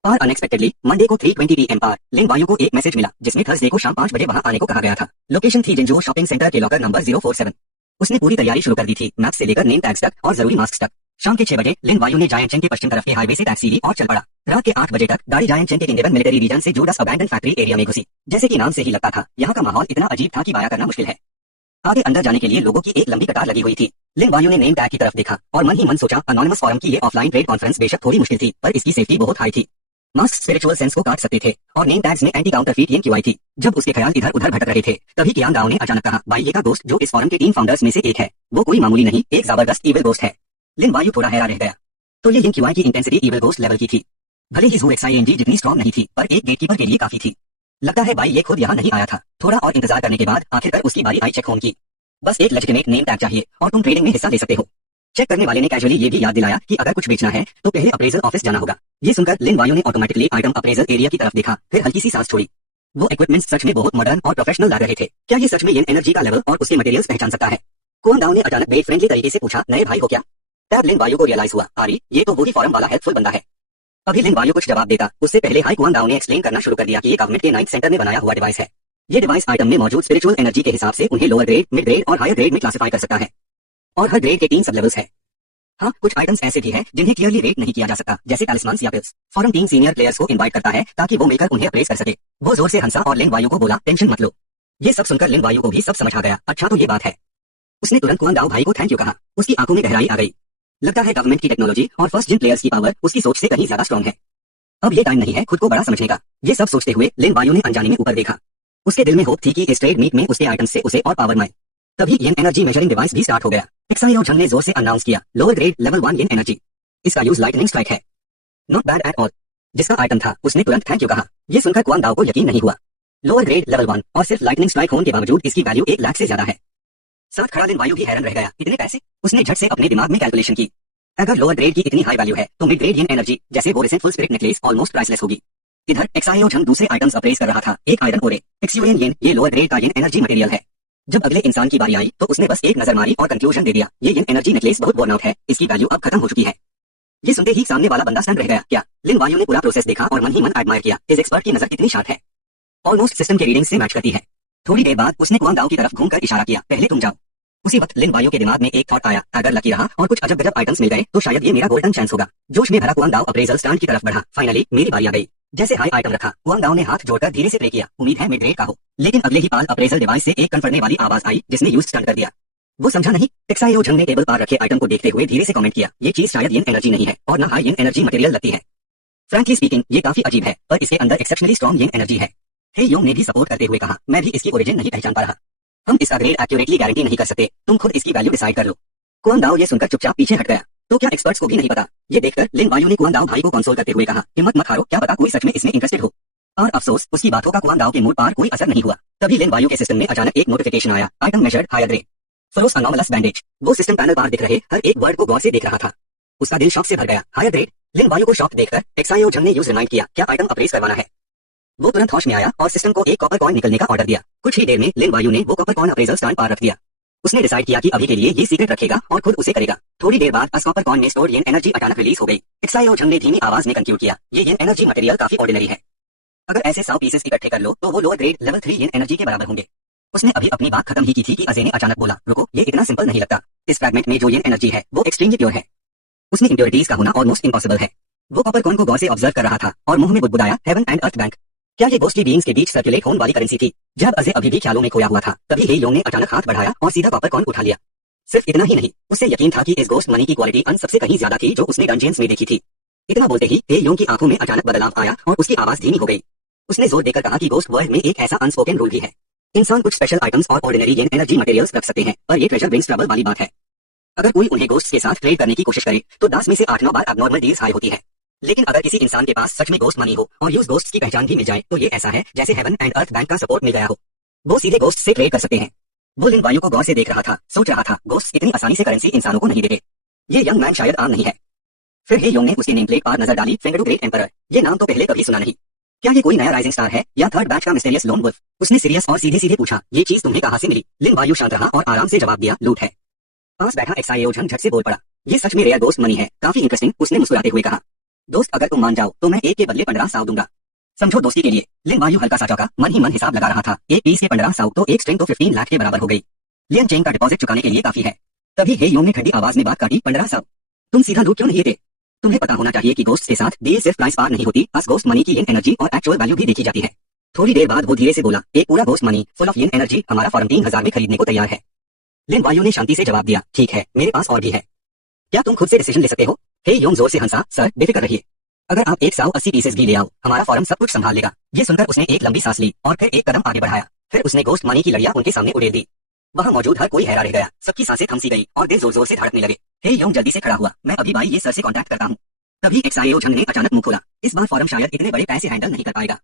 और अनएक्सपेक्टेडली मंडे को 3:20 PM पर लिन वायु को एक मैसेज मिला जिसमें थर्सडे को शाम 5 बजे वहां आने को कहा गया था। लोकेशन थी जिंजो शॉपिंग सेंटर के लॉकर नंबर 047। उसने पूरी तैयारी शुरू कर दी थी, मैप से लेकर नेम टैग्स तक और जरूरी मास्क तक। शाम के 6 बजे लिन वायु ने जायंट चेन के पश्चिम तरफ के हाईवे से टैक्सी ली और चल पड़ा। रात के 8 बजे तक गाड़ी जायंट चेन के इंडियन मिलिट्री रीजन से जोडस अबैंडन फैक्ट्री एरिया में घुसी। जैसे कि नाम से ही लगता था, यहाँ का माहौल इतना अजीब था कि बयां करना मुश्किल है। आगे अंदर जाने के लिए लोगों की एक लंबी कतार लगी हुई थी। लिन वायु ने नेम टैग की तरफ देखा और मन ही मन सोचा, अनोनिमस फॉरम की ये ऑफलाइन ट्रेड कॉन्फ्रेंस बेशक थोड़ी मुश्किल थी पर इसकी सेफ्टी बहुत हाई थी। मास्क स्पिरिचुअल सेंस को काट सकते थे और नेम टैग्स में एंटी काउंटरफीट क्यूआई थी। जब उसके ख्याल इधर उधर भटक रहे थे तभी कियांग गाओ ने अचानक कहा, भाई ये का गोस्ट जो इस फॉरम के 3 फाउंडर्स में से एक है वो कोई मामूली नहीं, एक जबरदस्त ईविल गोस्ट है। लिन वायु थोड़ा हैरान रह गया। तो ये क्यूआई की इंटेंसिटी ईविल गोस्ट लेवल की थी। भले ही जू एक्सआईएनजी जितनी स्ट्रॉन्ग नहीं थी पर एक गेटकीपर के लिए काफी थी। लगता है भाई ये खुद यहाँ नहीं आया था। थोड़ा और इंतजार करने के बाद आखिरकार उसकी बारी आई चेक होम की। बस एक लेजिटिमेट नेम टैग चाहिए और तुम ट्रेडिंग में हिस्सा ले सकते हो। चेक करने वाले ने कैजुअली ये भी याद दिलाया कि अगर कुछ बेचना है तो पहले अप्रेजल ऑफिस जाना होगा। ये सुनकर लिन वायु ने ऑटोमेटिकली आइटम अप्रेजल एरिया की तरफ देखा, फिर हल्की सी सांस छोड़ी। वो इक्विपमेंट्स सच में बहुत मॉडर्न और प्रोफेशनल लग रहे थे। क्या ये सच में येन एनर्जी का लेवल और उसके मटेरियल्स पहचान सकता है? कोन दाओ ने अचानक बेट फ्रेंडली तरीके से पूछा, नए भाई हो क्या? तब लिन वायु को रियलाइज हुआ, अरे ये तो वही फॉर्म वाला हेल्पफुल बंदा है। अभी लिन वायु कुछ जवाब देता उससे पहले हाई कुआन दाओ ने एक्सप्लेन करना शुरू कर दिया कि ये गवर्नमेंट के 9th सेंटर में बनाया हुआ डिवाइस है। ये डिवाइस आइटम में मौजूद स्पिरिचुअल एनर्जी के हिसाब से उन्हें लोअर ग्रेड, मिड ग्रेड और हायर ग्रेड में क्लासिफाई कर सकता है। और हर ग्रेड के 3 सब लेवल्स है। हाँ, कुछ आइटम्स ऐसे भी हैं जिन्हें क्लियरली रेट नहीं किया जा सकता, जैसे टैलिस्मान्स या पिल्स। फॉरम 3 सीनियर प्लेयर्स को इनवाइट करता है ताकि वो मिलकर उन्हें अप्रेस कर सके। वो जोर से हंसा और लिन वायु को बोला, टेंशन मत लो। ये सब सुनकर लिन वायु को भी सब समझ आ गया, अच्छा तो ये बात है। उसने तुरंत कुआन दाओ भाई को थैंक यू कहा। उसकी आंखों में गहराई आ गई। लगता है गवर्नमेंट की टेक्नोलॉजी और फर्स्ट जिन प्लेयर्स की पावर उसकी सोच से कहीं ज्यादा स्ट्रॉन्ग है। अब ये टाइम नहीं है खुद को बड़ा समझने का। ये सब सोचते हुए लिन वायु ने अनजाने में ऊपर देखा। उसके दिल में होप थी कि इस ट्रेड मीट में उसके आइटम्स से उसे और पावर मिले। तभी येन एनर्जी मेजरिंग डिवाइस भी स्टार्ट हो गया। एक्साइओ झंग ने जोर से अनाउंस किया, लोअर ग्रेड लेवल 1 येन एनर्जी। इसका यूज लाइटनिंग स्ट्राइक है। Not bad at all. जिसका आइटम था उसने तुरंत थैंक यू कहा। ये सुनकर कुआन दाओ को यकीन नहीं हुआ। लोअर ग्रेड लेवल 1 और सिर्फ लाइटनिंग स्ट्राइक होने के बावजूद इसकी वैल्यू 1 लाख से ज्यादा है। साथ खड़ा लिन वायु भी हैरान रह गया, इतने पैसे? उसने झट से अपने दिमाग में कैलकुलेशन की। अगर लोअर ग्रेड की इतनी हाई वैल्यू है तो मिड ग्रेड येन एनर्जी जैसे वो recent full spirit necklace almost priceless होगी। इधर एक्साइओ झंग दूसरे आइटम्स अप्रेस कर रहा था। एक आयरन ओरे एक्सयूएन येन, ये लोअर ग्रेड का येन एनर्जी मटेरियल है। जब अगले इंसान की बारी आई तो उसने बस एक नजर मारी और कंक्लूजन दे दिया, ये येन एनर्जी नेकलेस बहुत वर्न आउट है, इसकी वैल्यू अब खत्म हो चुकी है। ये सुनते ही सामने वाला बंदा स्टन रह गया। क्या? लिन वायु ने पूरा प्रोसेस देखा और मन ही मन एडमायर किया, इस एक्सपर्ट की नजर कितनी शार्प है, ऑलमोस्ट सिस्टम के रीडिंग से मैच करती है। थोड़ी देर बाद उसने कुआन दाओ की तरफ घूमकर इशारा किया, पहले तुम जाओ। उसी वक्त लिन वायु के दिमाग में एक थॉट आया, अगर लकी रहा और कुछ अजब गजब आइटम्स मिल गए तो शायद ये मेरा गोल्डन चांस होगा। जोश में भरा कुआन दाओ अप्रेजल स्टैंड की तरफ बढ़ा। फाइनली मेरी बारी आ गई। जैसे हाई आइटम रखा, कुआन दाओ ने हाथ जोड़कर धीरे से प्रे किया, उम्मीद है मिड ग्रेड का हो। लेकिन अगले ही पाल अप्रेजल डिवाइस से एक कन्फर्मने वाली आवाज आई जिसने यूज स्टन कर दिया। वो समझा नहीं। एक्साइओ झंग ने टेबल पर रखे आइटम को देखते हुए धीरे से कमेंट किया, ये चीज शायद येन एनर्जी नहीं है और ना हाई येन एनर्जी मटेरियल लगती है। फ्रैंकली स्पीकिंग ये काफी अजीब है, पर इसके अंदर एक्सेप्शनली स्ट्रॉन्ग येन एनर्जी है। हे योंग ने भी सपोर्ट करते हुए कहा, मैं भी इसकी ओरिजिन नहीं पहचान पा रहा। हम इसका ग्रेड एक्यूरेटली गारंटी नहीं कर सकते, तुम खुद इसकी वैल्यू डिसाइड कर लो। कुआन दाओ ये सुनकर चुपचाप पीछे हट गया। तो क्या एक्सपर्ट्स को भी नहीं पता? ये देखकर लिन वायु ने कुआन दाओ भाई को कंसोल करते हुए कहा, हिम्मत मत हारो, क्या पता कोई सच में इसमें इंटरेस्टेड हो। और अफसोस उसकी बातों का कुआन दाओ के मूड पर कोई असर नहीं हुआ। तभी लिन वायु के सिस्टम में अचानक एक नोटिफिकेशन आया, item measured higher grade Foros anomalous bandage. वो सिस्टम पैनल पर दिख रहे हर एक वर्ड को गौर से देख रहा था। उसका दिल शॉक से भर गया। Higher grade? लिन वायु को शॉक देखकर एक्साइओ झंग ने यूज रिमाइंड किया, क्या आइटम अप्रेस करवाना है? वो तुरंत होश में आया और सिस्टम को एक कॉपर कॉइन निकलने का ऑर्डर दिया। कुछ ही देर में लिन वायु ने वो कॉपर कॉइन अप्रेजल स्टैंड पर रख दिया। उसने डिसाइड किया कि अभी के लिए ये सीक्रेट रखेगा और खुद उसे करेगा। थोड़ी देर बाद कॉपर कॉइन में स्टोर्ड येन एनर्जी अचानक रिलीज हो गई। एक्साइओ झंग ने धीमी आवाज में कंक्लूड किया, ये येन एनर्जी मटेरियल काफी ऑर्डिनरी है। अगर ऐसे 100 पीसेस इकट्ठे कर लो तो वो लोअर ग्रेड लेवल 3 येन एनर्जी के बराबर होंगे। उसने अभी अपनी बात खत्म ही की थी कि अजय ने अचानक बोला, रुको, ये इतना सिंपल नहीं लगता। इस फ्रैगमेंट में जो येन एनर्जी है वो एक्सट्रीमली प्योर है। उसमें इंप्योरिटीज का होना ऑलमोस्ट इम्पॉसिबल है। वो कॉपर कॉइन को गौर से ऑब्जर्व कर रहा था और मुंह में बुदबुदाया, हेवन एंड अर्थ बैंक। क्या ये गोस्टली बीइंग्स के बीच सर्कुलेट होने वाली करेंसी थी? जब अजय अभी भी ख्यालों में खोया हुआ था तभी हे योंग ने अचानक हाथ बढ़ाया और सीधा कॉपर कॉइन उठा लिया। सिर्फ इतना ही नहीं, उससे यकीन था कि इस गोस्ट मनी की क्वालिटी अन सबसे कहीं ज्यादा थी जो उसने डंजियंस में देखी थी। इतना बोलते ही हे योंग की आंखों में अचानक बदलाव आया और उसकी आवाज धीमी हो गई। उसने जोर देकर कहा कि गोस्ट वर्ल्ड में एक ऐसा अनस्पोकन रूल भी है, इंसान कुछ स्पेशल आइटम्स और ऑर्डिनरी येन एनर्जी मटेरियल्स रख सकते हैं, पर ये ट्रेजर ब्रिंग्स ट्रबल वाली बात है। अगर कोई उन्हें गोस्ट के साथ ट्रेड करने की कोशिश करे तो 10 में से 8-9 बार अबनॉर्मल डील्स हाई होती है। लेकिन अगर किसी इंसान के पास सच में गोस्ट मनी हो और यूज गोस्ट की पहचान भी मिल जाए तो ये ऐसा है जैसे हेवन एंड अर्थ बैंक का सपोर्ट मिल गया हो। वो सीधे गोस्ट से ट्रेड कर सकते हैं। वो लिन वायु को गौर से देख रहा था, सोच रहा था, गोस्ट इतनी आसानी से करेंसी इंसानों को नहीं देते। ये यंग मैन शायद आम नहीं है। फिर हे योंग ने उसके नेम प्लेट पर नजर डाली, फिंगर टू ग्रेट एम्परर। ये नाम तो पहले कभी सुना नहीं। क्या ये कोई नया राइजिंग स्टार है या थर्ड बैच का मिस्टीरियस लोन वुल्फ? उसने सीरियस और सीधे सीधे पूछा, ये चीज तुम्हें कहां से मिली? लिन वायु शांत रहा और आराम से जवाब दिया, लूट है। पास बैठा एक्साइओ झंग झट से बोल पड़ा, ये सच में रेयर गोस्ट मनी है, काफी इंटरेस्टिंग। उसने मुस्कुराते हुए कहा, दोस्त अगर तुम मान जाओ तो मैं एक के बदले 1500 दूंगा। समझो दोस्ती के लिए। लिन वायु हल्का सा चौंका, मन ही मन हिसाब लगा रहा था, एक पीस के 1500 तो एक स्ट्रिंग तो 15 लाख के बराबर हो गई। लियन चेंग का डिपॉजिट चुकाने के लिए काफी है। तभी हे योंग ने ठंडी आवाज में बात काटी, 1500? तुम सीधा लूट क्यों नहीं देते? तुम्हें पता होना चाहिए कि गोस्ट के साथ डील सिर्फ प्राइस पार नहीं होती, बस गोस्ट मनी की येन एनर्जी और एक्चुअल वैल्यू भी देखी जाती है। थोड़ी देर बाद वो धीरे से बोला, एक पूरा ghost money full of yen energy हमारा फॉर्म 3000 में खरीदने को तैयार है। लिन वायु ने शांति से जवाब दिया, ठीक है, मेरे पास और भी है। क्या तुम खुद से डिसीजन ले सकते हो? हे योंग जोर से हंसा, सर बेफिक्र रहिए, अगर आप 180 पीसेस भी ले आओ हमारा फॉर्म सब कुछ संभाल लेगा। ये सुनकर उसने एक लंबी सांस ली और फिर एक कदम आगे बढ़ाया। फिर उसने गोस्ट मनी की लड़ियां उनके सामने उड़ेल दी। वहां मौजूद हर कोई हैरान रह गया, सबकी सांसें थमसी गई और दिल जोर जोर से धड़कने लगे। हे योंग जल्दी से खड़ा हुआ, मैं अभी भाई ये सर से कांटेक्ट करता हूँ। तभी एक्साइओ झंग ने अचानक मुंह खोला, इस बार फॉर्म शायद इतने बड़े पैसे हैंडल नहीं कर पाएगा,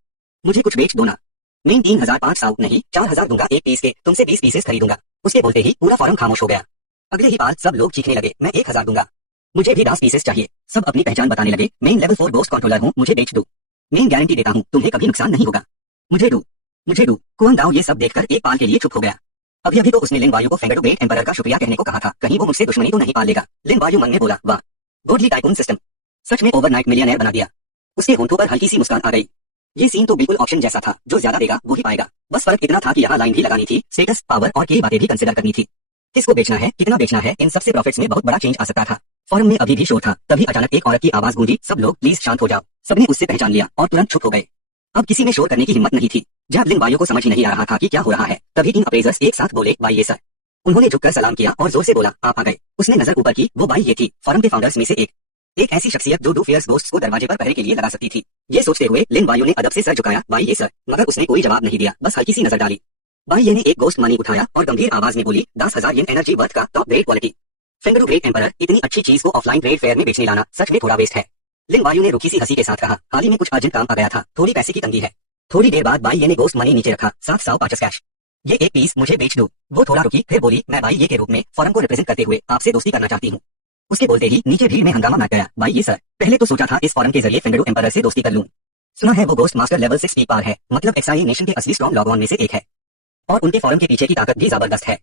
मुझे कुछ बेच दो ना। मैं 3500 नहीं 4000 दूंगा एक पीस के, तुमसे 20 पीसेस खरीदूंगा। उसके बोलते ही पूरा फॉर्म खामोश हो गया। अगले ही बात सब लोग चीखने लगे, मैं 1000 दूंगा, मुझे भी 10 पीसेस चाहिए। सब अपनी पहचान बताने लगे, मैं लेवल 4 गोस्ट कंट्रोलर हूँ, मुझे बेच दो, मैं गारंटी देता हूँ तुम्हें कभी नुकसान नहीं होगा, मुझे दो। कुआन दाओ ये सब देखकर एक पाल के लिए चुप हो गया। अभी अभी तो उसने लिन वायु को फेंगडो ग्रेट एम्परर का शुक्रिया कहने को कहा था, कहीं वो मुझसे दुश्मनी तो नहीं पाल लेगा। लिन वायु मन में बोला, वाह गोडली टाइकून सिस्टम, सच में ओवरनाइट मिलियनेयर बना दिया। उसके होंठों पर हल्की सी मुस्कान आ गई। ये सीन तो बिल्कुल ऑप्शन जैसा था, जो ज्यादा देगा वो ही पाएगा। बस फर्क इतना था कि यहाँ लाइन भी लगानी थी, स्टेटस, पावर और कई बातें भी कंसिडर करनी थी। किसको बेचना है, कितना बेचना है, इन सबसे प्रॉफिट्स में बहुत बड़ा चेंज आ सकता था। फॉरम में अभी भी शोर था, तभी अचानक एक औरत की आवाज गूंजी, सब लोग प्लीज शांत हो जाओ। सबने उससे पहचान लिया और तुरंत चुप हो गए। अब किसी में शोर करने की हिम्मत नहीं थी। जब लिन वायु को समझ ही नहीं आ रहा था कि क्या हो रहा है, तभी 3 अप्रेजर्स एक साथ बोले, बाई ये सर। उन्होंने झुककर सलाम किया और जोर से बोला, आप आ गए। उसने नजर ऊपर की, वो बाई ये थी, फॉरम के फाउंडर्स में से एक ऐसी शख्सियत जो डू फियर्स गोस्ट्स को दरवाजे पर पहरे के लिए लगा सकती थी। ये सोचते हुए लिन वायु ने अदब से सर झुकाया, बाई ये सर, मगर उसने कोई जवाब नहीं दिया, बस हल्की सी नजर डाली। बाई ये ने एक गोस्ट मनी उठाया और गंभीर आवाज में बोली, 10,000 येन एनर्जी वर्थ का top grade quality. Fengdu great emperor, इतनी अच्छी चीज को ऑफलाइन ट्रेड फेयर में बेचने लाना सच में थोड़ा वेस्ट है। लिन वायु ने रुखी सी हंसी के साथ कहा, हाल ही में कुछ अर्जेंट काम आ गया था, थोड़ी पैसे की तंगी है। थोड़ी देर बाद बाई ये ने गोस्ट मनी नीचे रखा, 750 कैश। ये एक पीस मुझे बेच दो। वो थोड़ा रुकी, फिर बोली, मैं बाई ये के रूप में फॉरम को रिप्रेजेंट करते हुए आपसे दोस्ती करना चाहती हूँ। उसके बोलते ही नीचे भीड़ में हंगामा मच गया। बाई ये सर, पहले तो सोचा था इस फॉरम के जरिए फेंगडू एम्परर से दोस्ती कर लूं। सुना है वो गोस्ट मास्टर लेवल 6 पार है, मतलब एक्साई नेशन के असली स्ट्रॉन्ग लॉग ऑन में से एक है, और उनके फॉरम के पीछे की ताकत भी जबरदस्त है।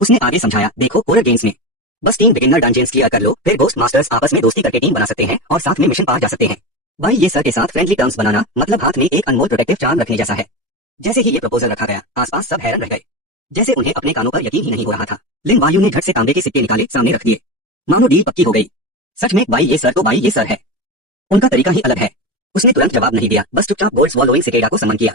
उसने आगे समझाया, देखो कोरल गेम्स में बस 3 बिगिनर डंजेन्स क्लियर कर लो, फिर गोस्ट मास्टर्स आपस में दोस्ती करके टीम बना सकते हैं और साथ में मिशन पार जा सकते हैं। बाई ये सर के साथ फ्रेंडली टर्म्स बनाना मतलब हाथ में एक अनमोल प्रोटेक्टिव चार्म रखने जैसा है। जैसे ही ये प्रपोजल रखा गया, आसपास सब हैरान रह गए, जैसे उन्हें अपने कानों पर यकीन ही नहीं हो रहा था। लिन वायु ने झट से तांबे के सिक्के निकाले, सामने रख दिए, मानो डील पक्की हो गई। सच में बाई ये सर तो बाई ये सर है, उनका तरीका ही अलग है। उसने तुरंत जवाब नहीं दिया, बस चुपचाप गोल्ड स्वॉलोइंग सिकेडा को समन किया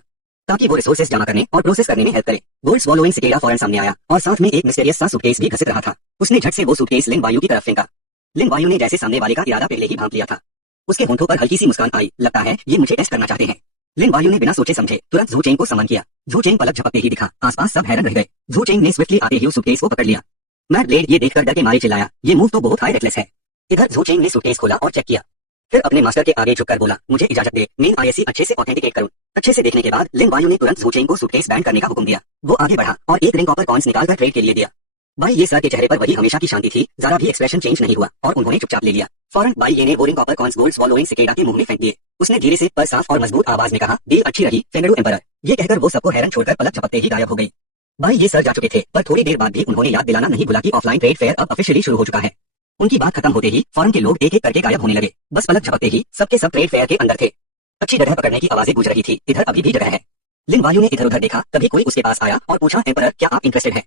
ताकि वो रिसोर्सेज जमा करने और प्रोसेस करने में हेल्प करे। गोल्ड स्वॉलोइंग सिकेडा फौरन सामने आया और साथ में एक मिस्टीरियस सा सूटकेस भी घसीट रहा था। उसने झट से वो सूटकेस लिन वायु की तरफ फेंका। लिन वायु ने जैसे सामने वाले का इरादा पहले ही भांप लिया था। उसके होंठों पर हल्की सी मुस्कान आई, लगता है ये मुझे टेस्ट करना चाहते हैं। लिन वायु ने बिना सोचे समझे तुरंत जू चेंग को समन किया। जू चेंग पलक झपकते ही दिखा, आसपास सब हैरान रह गए। जू चेंग ने स्विफ्टली आते ही सूटकेस को पकड़ लिया। मैट ब्लेड ये देखकर डर के मारे चिल्लाया, ये मूव तो बहुत हाई रेकलेस है। इधर जू चेंग ने सूटकेस खोला और चेक किया, फिर अपने मास्टर के आगे झुककर बोला, मुझे इजाजत दे, मेन आईएससी अच्छे से ऑथेंटिकेट करूं। अच्छे से देखने के बाद लिन वायु ने तुरंत जू चेंग को सूटकेस बैंड करने का हुक्म दिया। वो आगे बढ़ा और एक रिंग कॉपर कॉइंस निकालकर ट्रेड के लिए दिया। बाई ये सर के चेहरे पर वही हमेशा की शांति थी, जरा भी एक्सप्रेशन चेंज नहीं हुआ और उन्होंने चुपचाप ले लिया। फौरन बाई ये ने वो ring copper coins gold swallowing cicada के मुंह में फेंक दिए। उसने धीरे से पर साफ और मजबूत आवाज में कहा, डील अच्छी रही फेंगडू एम्परर। ये कहकर वो सबको हैरान छोड़कर पलक झपकते ही गायब हो गई। बाई ये सर जा चुके थे, पर थोड़ी देर बाद भी उन्होंने याद दिलाना नहीं भूला कि ऑफलाइन ट्रेड फेयर अब ऑफिशियली शुरू हो चुका है। उनकी बात खत्म होते ही फॉरम के लोग एक एक करके गायब होने लगे। बस पलक झपकते ही सबके सब ट्रेड फेयर के अंदर थे। अच्छी जगह पकड़ने की आवाजें गूंज रही थी, इधर अभी भी जगह है। लिन वायु ने इधर उधर देखा, तभी कोई उसके पास आया और पूछा, एम्परर क्या आप इंटरेस्टेड हैं?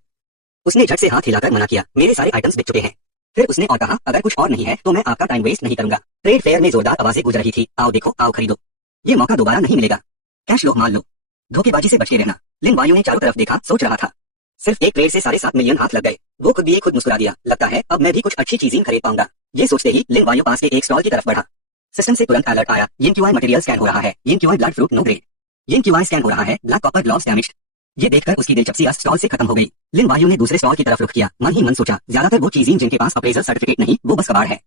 उसने झट से हाथ हिलाकर मना किया, मेरे सारे आइटम्स बिक चुके हैं। फिर उसने और कहा, अगर कुछ और नहीं है तो मैं आपका टाइम वेस्ट नहीं करूंगा। ट्रेड फेयर में जोरदार आवाजें गूंज रही थी, आओ देखो, आओ खरीदो, ये मौका दोबारा नहीं मिलेगा। कैश लो, मान लो, धोखेबाजी से बच के रहना। लिन वायु ने चारों तरफ देखा, सोच रहा था, सिर्फ एक ट्रेड से 7.5 मिलियन हाथ लग गए। वो खुद भी खुद मुस्कुरा दिया, लगता है अब मैं भी कुछ अच्छी चीजें खरीद पाऊंगा। ये सोचते ही लिन वायु पास के एक स्टॉल की तरफ बढ़ा। सिस्टम से तुरंत अलर्ट आया, YinQi मटेरियल स्कैन हो रहा है, YinQi blood fruit no grade, YinQi scan हो रहा है, ब्लैक कॉपर ग्लोव्स डैमेज्ड। ये देखकर उसकी दिलचस्पी स्टॉल से खत्म हो गई। लिन वायु ने दूसरे स्टॉल की तरफ रुख किया, मन ही मन सोचा, ज्यादातर वो चीजें जिनके पास अप्रेजल सर्टिफिकेट नहीं, वो बस कबाड़ है।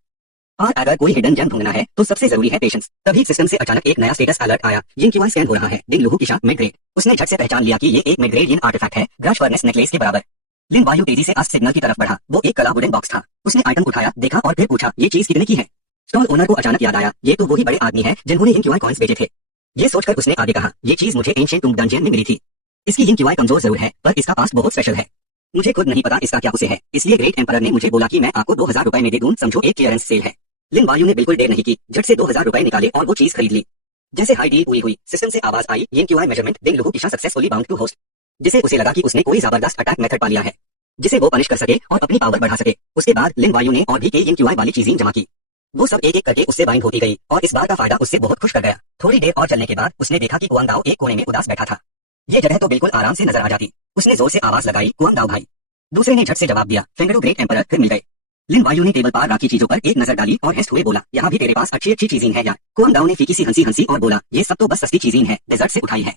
और अगर कोई हिडन जेम ढूंढना है तो सबसे जरूरी है पेशेंस। तभी सिस्टम से अचानक एक नया स्टेटस अलर्ट आया, YinQi स्कैन हो रहा है, दिन लुहू किशा मिड ग्रेड। उसने झट से पहचान लिया कि ये एक मिड ग्रेड यिन आर्टिफैक्ट है, ग्रश फर्नेस नेकलेस के बराबर। लिन वायु तेजी से आस्क सिग्नल की तरफ बढ़ा। वो एक कला वुडन बॉक्स था। उसने आइटम उठाया, देखा और फिर पूछा, ये चीज कितने की है? स्टॉल ओनर को अचानक याद आया, ये तो वही बड़े आदमी हैं जिन्होंने YinQi कॉइंस बेचे थे। ये सोचकर उसने आगे कहा, ये चीज मुझे एंशिएंट टूम्ब डंजियन में मिली थी। इसकी YinQi कमजोर जरूर है, पर इसका पास्ट बहुत स्पेशल है। मुझे खुद नहीं पता इसका क्या उसे है, इसलिए ग्रेट एम्परर ने मुझे बोला कि मैं आपको 2000 रुपए में दे दूं, समझो एक क्लियरेंस सेल है। लिन वायु ने बिल्कुल देर नहीं की, झट से 2000 रुपए निकाले और वो चीज खरीद ली। जैसे हाई डील पूरी हुई, सिस्टम से आवाज आई, YinQi मेजरमेंट दिन लुहू किशा सक्सेसफुली बाउंड टू होस्ट। जिसे उसे लगा कि उसने कोई जबरदस्त अटैक मेथड पा लिया है, जिसे वो पनिश कर सके और अपनी पावर बढ़ा सके। उसके बाद लिन वायु ने और भी कई YinQi वाली चीजें जमा की। वो सब एक एक करके उससे बाइंड होती गई और इस बार का फायदा उससे बहुत खुश कर गया। थोड़ी देर और चलने के बाद उसने देखा कि कुआंग दाओ एक कोने में उदास बैठा था। ये जगह तो बिल्कुल आराम से नजर आ जाती। उसने जोर से आवाज लगाई, कुआंग दाओ भाई। दूसरे ने झट से जवाब दिया, फेंगडू ग्रेट एम्परर, फिर मिल गए। लिन वायु ने टेबल पर रखी चीजों पर एक नजर डाली और हेस्ट हुए बोला, यहाँ भी तेरे पास अच्छी अच्छी चीजें हैं यार। कुआंग दाओ ने फीकी सी हंसी और बोला, ये सब तो बस सस्ती चीजें हैं, डेजर्ट से उठाई है,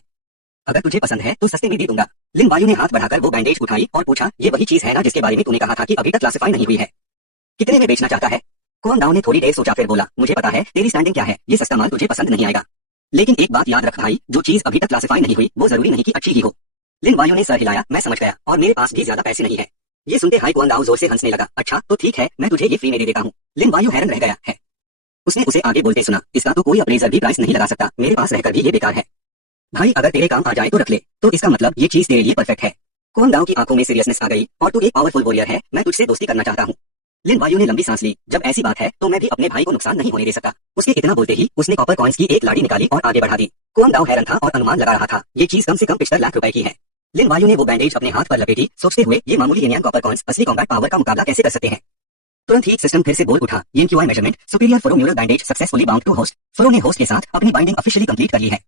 अगर तुझे पसंद है तो सस्ते में दे दूंगा। लिन वायु ने हाथ बढ़ाकर वो बैंडेज उठाई और पूछा, ये वही चीज है ना जिसके बारे में तूने कहा था कि अभी तक क्लासिफाई नहीं हुई है? कितने में बेचना चाहता है? कुआंग दाओ ने थोड़ी देर सोचा, फिर बोला, मुझे पता है तेरी स्टैंडिंग क्या है, ये सस्ता माल तुझे पसंद नहीं आएगा, लेकिन एक बात याद रख भाई, जो चीज अभी तक क्लासिफाई नहीं हुई वो जरूरी नहीं कि अच्छी ही हो। लिन वायु ने सर हिलाया, मैं समझ गया, और मेरे पास भी ज्यादा पैसे नहीं है। ये सुनते हाई कुआंग दाओ जोर से हंसने लगा, अच्छा तो ठीक है, मैं तुझे ये फ्री में दे देता हूँ। लिन वायु हैरान रह गया है। उसने उसे आगे बोलते सुना, इसका तो कोई अप्रेजर भी प्राइस नहीं लगा सकता, मेरे पास रहकर भी ये बेकार है। भाई अगर तेरे काम आ जाए तो रख ले, तो इसका मतलब ये चीज तेरे लिए परफेक्ट है। कुआंग डाओ की आंखों में सीरियसनेस आ गई। और तू एक पावरफुल वॉरियर है, मैं तुझसे दोस्ती करना चाहता हूँ। लिन वायु ने लंबी सांस ली। जब ऐसी बात है तो मैं भी अपने भाई को नुकसान नहीं होने दे सकता। उसके इतना बोलते ही उसने कॉपर कॉइंस की एक लाड़ी निकाली और आगे बढ़ा दी। कुआंग डाओ हैरान था और अनुमान लगा रहा था, ये चीज कम से कम 75 लाख रुपए की है। लिन वायु ने वो बैंडेज अपने हाथ पर लपेटी, सोचते हुए ये मामूली येनियन कॉपर कॉइंस असली कॉम्बैट पावर का मुकाबला कैसे कर सकते हैं। तुरंत ही सिस्टम फिर से बोल उठा, Yinqi measurement superior Foro neural bandage successfully bound to host. Foro ने होस्ट के साथ अपनी बाइंडिंग ऑफिशियली कंप्लीट कर ली है।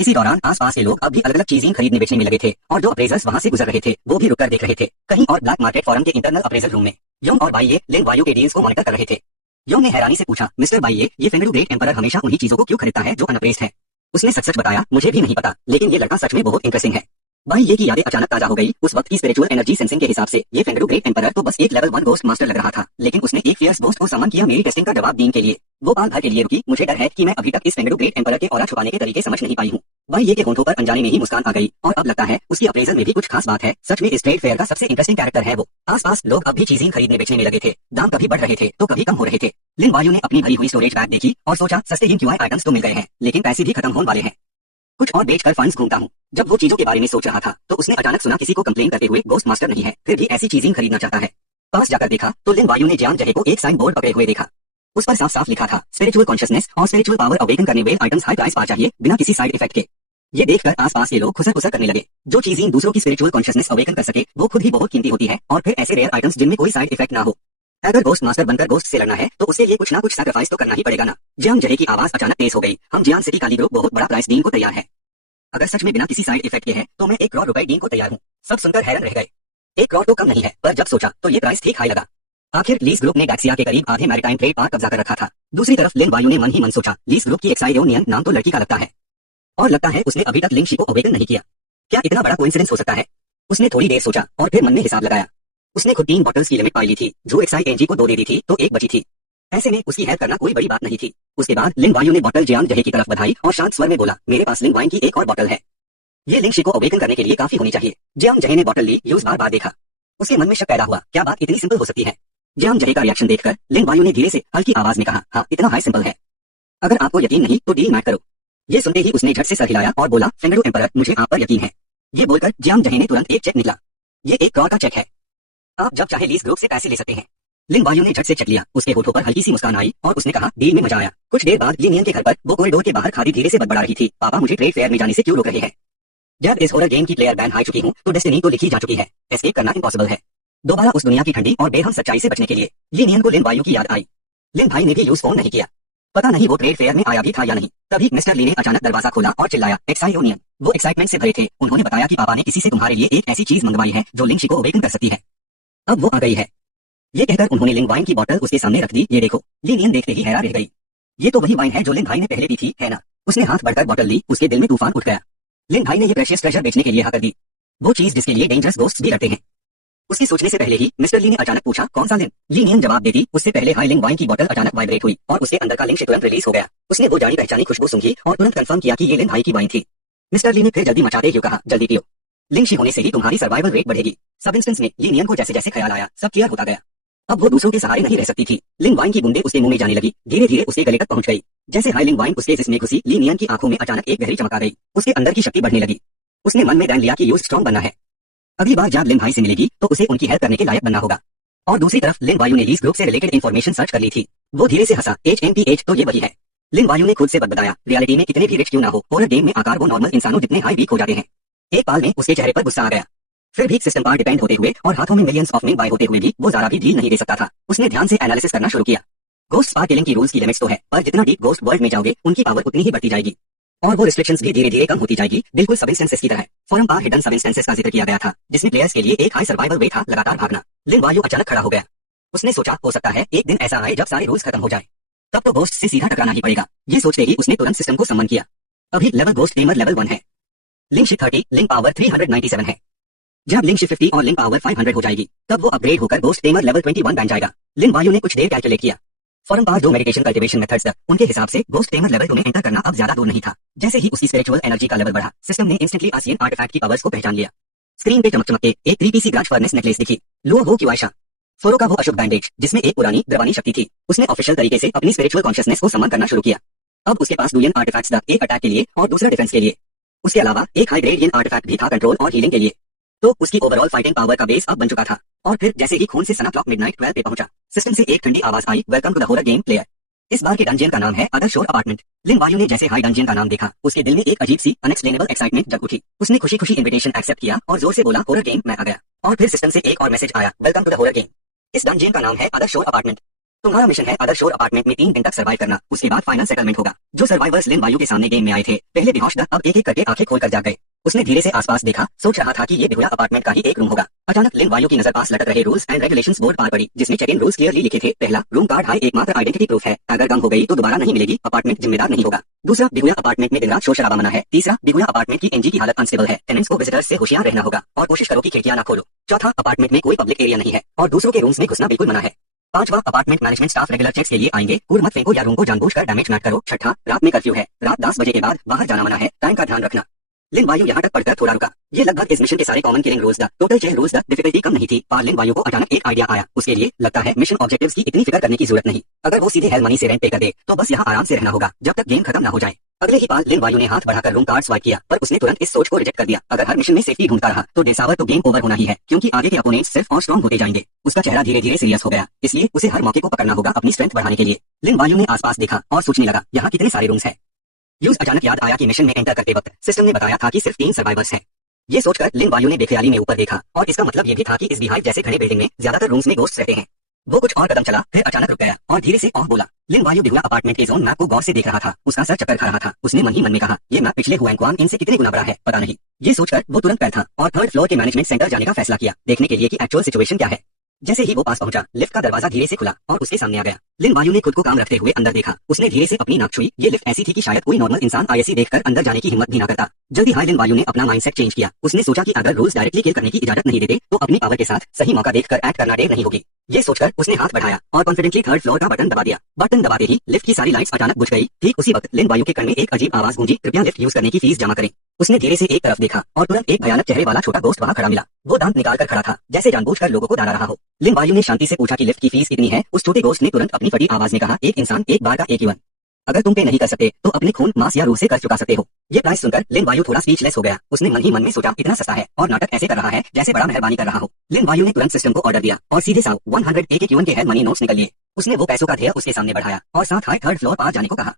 इसी दौरान आसपास के लोग अब भी अलग अलग चीजें खरीदने बेचने में लगे थे और जो अप्रेजर्स वहां से गुजर रहे थे वो भी रुककर देख रहे थे। कहीं और ब्लैक मार्केट फोरम के इंटरनल अप्रेजल रूम में योंग और बाइये लिन वायु के डील्स को मॉनिटर कर रहे थे। योंग ने हैरानी से पूछा, मिस्टर बाइये, ये फेंगडू ग्रेट एम्परर हमेशा उन्हीं चीजों को क्यों खरीदता है जो अनअप्रेज्ड है? उसने सच सच बताया, मुझे भी नहीं पता, लेकिन ये लड़का सच में बहुत इंटरेस्टिंग है। भाई ये की यादें अचानक ताजा हो गई। उस वक्त की स्पिरिचुअल एनर्जी सेंसिंग के हिसाब से ये फेंगडू ग्रेट एम्परर तो बस एक लेवल 1 घोस्ट मास्टर लग रहा था, लेकिन उसने एक फियर्स घोस्ट को समन किया मेरी टेस्टिंग का जवाब देने के लिए। वो पाल भर के लिए रुकी। मुझे डर है कि मैं अभी तक इस फेंगडू ग्रेट एम्परर के ऑरा छुपाने के तरीके समझ नहीं पाई हूँ। भाई ये के होंठों पर अनजाने में ही मुस्कान आ गई और अब लगता है उसकी अप्रेजल में भी कुछ खास बात है। सच में इस ट्रेड फेयर का सबसे इंटरेस्टिंग कैरेक्टर है वो। आसपास लोग अब भी चीजें खरीदने बेचने में लगे थे। दाम कभी बढ़ रहे थे तो कभी कम हो रहे थे। लिन वायु ने अपनी भरी हुई स्टोरेज बैग देखी और सोचा, सस्ते येनक्यूआई आइटम्स तो मिल गए हैं, लेकिन पैसे भी खत्म होने वाले हैं। कुछ और बेचकर फंड्स घूमता हूँ। जब वो चीजों के बारे में सोच रहा था तो उसने अचानक सुना किसी को कंप्लेन करते हुए घोस्ट मास्टर नहीं है, फिर भी ऐसी चीजें खरीदना चाहता है। पास जाकर देखा तो लिन वायु ने जियांग जहे को एक साइन बोर्ड पकड़े हुए देखा। उस पर साफ साफ लिखा था, स्पिरिचुअल कॉन्शियसनेस और स्पिरिचुअल पावर अवेकन करने वाले आइटम्स हाई प्राइस पा चाहिए बिना किसी साइड इफेक्ट के। ये देखकर आसपास के लोग खुसर खुसर करने लगे। जो चीजें दूसरों की स्पिरिचुअल कॉन्शियसनेस अवेकन कर सके वो खुद ही बहुत कीमती होती है, और फिर ऐसे रेयर आइटम्स जिनमें कोई साइड इफेक्ट ना हो। अगर घोस्ट मास्टर बनकर घोस्ट से लड़ना है तो उसे ये कुछ ना कुछ सैक्रिफाइस तो करना ही पड़ेगा ना। जियांग जहे की आवाज अचानक तेज हो गई, हम जियांग सिटी काली ग्रुप बहुत बड़ा प्राइस डील को तैयार है। अगर सच में बिना किसी साइड इफेक्ट के है तो मैं 1 करोड़ रुपए डील को तैयार हूँ। सब सुनकर हैरान रह गए। 1 करोड़ तो कम नहीं है, पर जब सोचा तो ये प्राइस ठीक हाई लगा। आखिर लीज ग्रुप ने डैक्सिया के करीब आधे मैरिटाइम ट्रेड पार्क कब्जा कर रखा था। दूसरी तरफ लिन वायु ने मन ही मन सोचा, लीज ग्रुप की एक्साइडियोनियन नाम तो लड़की का लगता है, और लगता है उसने अभी तक लिंग शी को अवेकन नहीं किया। क्या इतना बड़ा कोइंसिडेंस हो सकता है? उसने थोड़ी देर सोचा और फिर मन में हिसाब लगाया। उसने खुद 3 बॉटल्स की लिमिट पाई ली थी। जो एक्साइड को 2 दे दी थी तो 1 बची थी। ऐसे में उसकी हेल्प करना कोई बड़ी बात नहीं थी। उसके बाद लिन वायु ने बॉटल जियांग जहे की तरफ बढ़ाई और शांत स्वर में बोला, मेरे पास लिंग वाइन की एक और बॉटल है, ये लिंग शी को अवेकन करने के लिए काफी होनी चाहिए। जियांग जहे ने बॉटल ली, यूज बार बार देखा। उसके मन में शक पैदा हुआ, क्या बात इतनी सिंपल हो सकती है? जियांग जहे का रिएक्शन देखकर लिन वायु ने धीरे से हल्की आवाज में कहा, हाँ इतना हाई सिंपल है। अगर आपको यकीन नहीं तो डील मैच करो। ये सुनते ही उसने झट से सर हिलाया और बोला, फेंगडू एम्परर, मुझे आप पर यकीन है। ये बोलकर जियांग जहे ने तुरंत एक चेक निकला। ये 1 करोड़ का चेक है, आप जब चाहे लीज ग्रुप से पैसे ले सकते हैं। लिन वायु ने झट से चेक लिया। उसके होठों पर हल्की सी मुस्कान आई और उसने कहा, डील में मजा आया। कुछ देर बाद लिनियन के घर पर वो कॉरिडोर के बाहर खादी धीरे से बड़बड़ा रही थी, पापा मुझे ट्रेड फेयर में जाने से क्यों रोक रहे हैं? जब इस हॉरर गेम की प्लेयर बैन हार चुकी हूँ तो डेस्टिनी तो लिखी जा चुकी है, एस्केप करना इम्पॉसिबल है। दोबारा उस दुनिया की ठंडी और बेहम सच्चाई से बचने के लिए लिनियन को लिन वायु की याद आई। लिन भाई ने भी यूज फोन नहीं किया। पता नहीं वो ट्रेड फेयर में आया भी था या नहीं। तभी मिस्टर ली ने अचानक दरवाजा खोला और चिल्लाया, एक्साइडियोनियन। वो एक्साइटमेंट से भरे थे। उन्होंने बताया कि पापा ने किसी से तुम्हारे लिए एक ऐसी चीज मंगवाई है जो लिंग शी को अवेकन कर सकती है। अब वो आ गई है। ये कहकर उन्होंने लिंग वाइन की बोतल उसके सामने रख दी। ये देखो। लिनियन देखते ही हैरान रह गई। ये तो वही वाइन है जो लिन भाई ने पहले पी थी, है ना? उसने हाथ बढ़कर बोतल ली। उसके दिल में तूफान उठ गया। लिन भाई ने ये प्रेशियस ट्रेजर बेचने के लिए हाँ कर दी, वो चीज जिसके लिए डेंजरस घोस्ट्स भी डरते हैं। उसके सोचने से पहले ही मिस्टर ली ने अचानक पूछा, कौन सा लिन? लिनियन जवाब देती उससे पहले हाई लिंग वाइन की बोतल अचानक वाइब्रेट हुई और उसके अंदर का लिंग तुरंत रिलीज हो गया। उसने वो जानी पहचानी खुशबू सूंघी और तुरंत कंफर्म किया कि ये लिन भाई की वाइन थी। मिस्टर ली ने फिर जल्दी मचाते हुए कहा, जल्दी पियो, लिंग शी होने से ही तुम्हारी सर्वाइवल रेट बढ़ेगी। सब इंस्टेंस में लिनियन को जैसे जैसे ख्याल आया सब क्लियर होता गया। अब वो दूसरों के सहारे नहीं रह सकती थी। लिंग वाइन की बूंदे उसके मुंह में जाने लगी। धीरे धीरे उसके गले तक पहुंच गई। जैसे हाई लिंग वाइन उसके जिस्म में घुसी, लिनियन की आंखों में अचानक एक गहरी चमक आ गई। उसके अंदर की शक्ति बढ़ने लगी। उसने मन में ठान लिया कि यूज स्ट्रॉन्ग बनना है। अगली बार जब लिन भाई से मिलेगी तो उसे उनकी हेल्प करने के लायक बनना होगा। और दूसरी तरफ लिन वायु ने लीज ग्रुप से रिलेटेड इन्फॉर्मेशन सर्च कर ली थी। वो धीरे से हंसा, HMPH तो ये वही है। लिन वायु ने खुद से बताया, रियलिटी में कितने भी रिच क्यों ना हो, हॉरर गेम में आकार वो नॉर्मल इंसानों जितने हाई वीक हो जाते हैं। एक पाल में उसके चेहरे पर गुस्सा आ गया। फिर भी सिस्टम पर डिपेंड होते हुए और हाथों में मिलियंस ऑफ मिंग बाय होते हुए भी वो जरा भी डील नहीं दे सकता था। उसने ध्यान से एनालिसिस करना शुरू किया। घोस्ट स्पार किलिंग की रूल्स की लिमिट्स तो है, पर जितना डीप घोस्ट वर्ल्ड में जाओगे उनकी पावर उतनी ही बढ़ती जाएगी और वो रिस्ट्रिक्शंस भी धीरे धीरे कम होती जाएगी, बिल्कुल सब इंस्टेंसेस की तरह। फॉरम पर हिडन सब इंस्टेंसेस का जिक्र किया गया था जिसमें प्लेयर्स के लिए एक हाई सर्वाइवल रेट था, लगातार भागना। लिन वायु अचानक खड़ा हो गया। उसने सोचा, हो सकता है एक दिन ऐसा आए जब सारे रूल्स खत्म हो जाए, तब तो घोस्ट से सीधा टकराना ही पड़ेगा। ये सोचते ही उसने तुरंत सिस्टम को सम्मन किया। अभी लेवल घोस्ट टेमर लेवल 1 है, लिंग शिप 30, लिंग पावर 397 है। जब लिंग शिप 50 और लिंग पावर 500 हो जाएगी तब वो अपग्रेड होकर घोस्ट टेमर लेवल 21 बन जाएगा। लिन वायु ने कुछ देर कैलकुलेट किया। फॉरम पास 2 मेडिटेशन कल्टीवेशन मेथड्स उनके हिसाब से घोस्ट टेमर लेवल 2 में एंटर करना अब ज्यादा दूर नहीं था। जैसे ही उसकी स्पिरिचुअल एनर्जी का लेवल बढ़ा, सिस्टम ने इंस्टेंटली आसियन आर्टिफैक्ट की पावर्स को पहचान लिया। स्क्रीन पे चमक चमक के एक 3 पीसी ग्राज फर्नेस नेकलेस दिखी। लो हो की वायशा फोरो का वो अशुभ बैंडेज जिसमें एक पुरानी द्रवानी शक्ति थी। उसने ऑफिशियल तरीके से अपनी स्पिरिचुअल कॉन्शियसनेस को सम्मान करना शुरू किया। अब उसके पास 2 येन आर्टिफैक्ट्स था, एक अटैक के लिए और दूसरा डिफेंस के लिए। उसके अलावा एक हाई ग्रेड येन आर्टिफैक्ट भी था कंट्रोल और हीलिंग के लिए। तो उसकी ओवरऑल फाइटिंग पावर का बेस अब बन चुका था। और फिर जैसे ही खून से सना क्लॉक मिडनाइट 12 पे पहुंचा, सिस्टम से एक ठंडी आवाज आई, welcome to the horror game player. इस बार के डंजियन का नाम है अदर शोर अपार्टमेंट। लिन वायु ने जैसे हाई डंजियन का नाम देखा, उसके दिल में एक अजीब सी अनएक्सप्लेनेबल एक्साइटमेंट जग उठी। उसने खुशी खुशी इन्विटेशन एक्सेप्ट किया और जोर से बोला, हॉरर गेम मैं आ गया। और फिर सिस्टम से एक और मैसेज आया, welcome to the horror game. इस डंजियन का नाम है अदर शोर अपार्टमेंट। तुम्हारा मिशन है अदर शोर अपार्टमेंट में 3 दिन तक सर्वाइव करना, उसके बाद फाइनल सेटलमेंट होगा। जो सर्वाइवर्स लिन वायु के सामने गेम में आए थे, पहले बेहोश अब एक एक करके आंखें खोलकर जाग गए। उसने धीरे से आसपास देखा, सोच रहा था कि ये बेहुला अपार्टमेंट का ही एक रूम होगा। अचानक लिन वायु की नजर पास लटक रहे रूल्स एंड रेगुलेशंस बोर्ड पर पड़ी, जिसमें चेक इन रूल्स क्लियरली लिखे थे। पहला, रूम कार्ड हाई एकमात्र आइडेंटिटी प्रूफ है, अगर गम हो गई तो दोबारा नहीं मिलेगी, अपार्टमेंट जिम्मेदार नहीं होगा। दूसरा, बेहुला अपार्टमेंट में दिन रात शोर शराबा मना है। तीसरा, बेहुला अपार्टमेंट की एनजी की हालत अनस्टेबल है, टेनेंट्स को विजिटर्स से होशियार रहना होगा और कोशिश करो कि खिड़कियां ना खोलो। चौथा, अपार्टमेंट में कोई पब्लिक एरिया नहीं है और दूसरों के रूम्स में घुसना बिल्कुल मना है। पांचवा, apartment management staff regular checks के लिए आएंगे, कूड़ मत फेंको या रूम को जानबूझकर डैमेज मत करो। छठा, रात में कर्फ्यू है, रात 10 बजे के बाद बाहर जाना मना है, टाइम का ध्यान रखना। लिन वायु यहाँ तक पढ़कर थोड़ा रुका। ये लगभग इस मिशन के सारे common killing rules the total 6 rules the difficulty कम नहीं थी, पर लिन वायु को अचानक एक आइडिया आया। उसके लिए लगता है मिशन ऑब्जेक्टिव्स की इतनी फिक्र करने की जरूरत नहीं, अगर वो सीधे हेल मनी से रेंट पे कर दे तो बस यहाँ आराम से रहना होगा जब तक गेम खत्म ना हो जाए। अगले ही पल लिन वायु ने हाथ बढ़ाकर रूम कार्ड स्वाइप किया, पर उसने तुरंत इस सोच को रिजेक्ट कर दिया, अगर हर मिशन में सेफ्टी ढूंढता रहा तो डेसावर तो गेम ओवर होना ही है, क्योंकि आगे के अपोनेंट्स सिर्फ और स्ट्रॉन्ग होते जाएंगे। उसका चेहरा धीरे धीरे सीरियस हो गया, इसलिए उसे हर मौके को पकड़ना होगा अपनी स्ट्रेंथ बढ़ाने के लिए। लिन वायु ने आसपास देखा और सोचने लगा, यहाँ कितने सारे रूम्स हैं। अचानक याद आया कि मिशन में एंटर करते वक्त सिस्टम ने बताया था कि सिर्फ 3 सर्वाइवर्स हैं। ये सोचकर लिन वायु ने बेख्याली में ऊपर देखा, और इसका मतलब ये भी था कि इस बीहाइव जैसे घने बिल्डिंग में ज्यादातर रूम्स में घोस्ट रहते हैं। वो कुछ और कदम चला, फिर अचानक रुक गया और धीरे से ऑफ बोला। लिन वायु बेहुला अपार्टमेंट के जोन मैप को गौर से देख रहा था, उसका सर चक्कर खा रहा था। उसने मन ही मन में कहा, ये मैप पिछले हुआंग इनसे कितने गुना बड़ा है पता नहीं। ये सोचकर वो तुरंत पैर था और 3rd फ्लोर के मैनेजमेंट सेंटर जाने का फैसला किया, देखने के लिए कि एक्चुअल सिचुएशन क्या है। जैसे ही वो पास पहुंचा, लिफ्ट का दरवाजा धीरे से खुला और उसके सामने आ गया। लिन वायु ने खुद को काम रखते हुए अंदर देखा। उसने धीरे से अपनी नाक छुई। ये लिफ्ट ऐसी थी कि शायद कोई नॉर्मल इंसान आईएसी देखकर अंदर जाने की हिम्मत भी ना करता। जल्दी हाई लिन वायु ने अपना माइंडसेट चेंज किया। उसने सोचा कि अगर रूल्स डायरेक्टली किल करने की इजाजत नहीं देते तो अपनी पावर के साथ सही मौका देखकर एक्ट करना देर नहीं होगी। ये सोचकर उसने हाथ बढ़ाया और कॉन्फिडेंटली 3rd फ्लोर का बटन दबा दिया। बटन दबाते ही लिफ्ट की सारी लाइट्स अचानक बुझ गई। ठीक उसी वक्त लिन वायु के कान में एक अजीब आवाज गूंजी, कृपया लिफ्ट यूज करने की फीस जमा करें। उसने धीरे से एक तरफ देखा और तुरंत एक भयानक चेहरे वाला छोटा गोश्त वहां खड़ा मिला। वो दांत निकाल कर खड़ा था, जैसे जानबूझकर लोगों को डरा रहा हो। लिन वायु ने शांति से पूछा कि लिफ्ट की फीस कितनी है। उस छोटे गोश्त ने तुरंत अपनी फटी आवाज में कहा, एक इंसान एक बार का एक वन। अगर तुम पे नहीं कर सकते तो अपने खून, मांस या रूह से कर चुका सकते हो। ये प्राइस सुनकर लिन वायु थोड़ा स्पीचलेस हो गया। उसने मन ही मन में सोचा, इतना सस्ता है और नाटक ऐसे कर रहा है जैसे बड़ा मेहरबानी कर रहा हो। लिन वायु ने तुरंत सिस्टम को ऑर्डर दिया और सीधे साव 100 यूएन के हेड मनी नोट्स निकल लिए। उसने वो पैसों का ढेर उसके सामने बढ़ाया और साथ हाई 3rd फ्लोर पार जाने को कहा।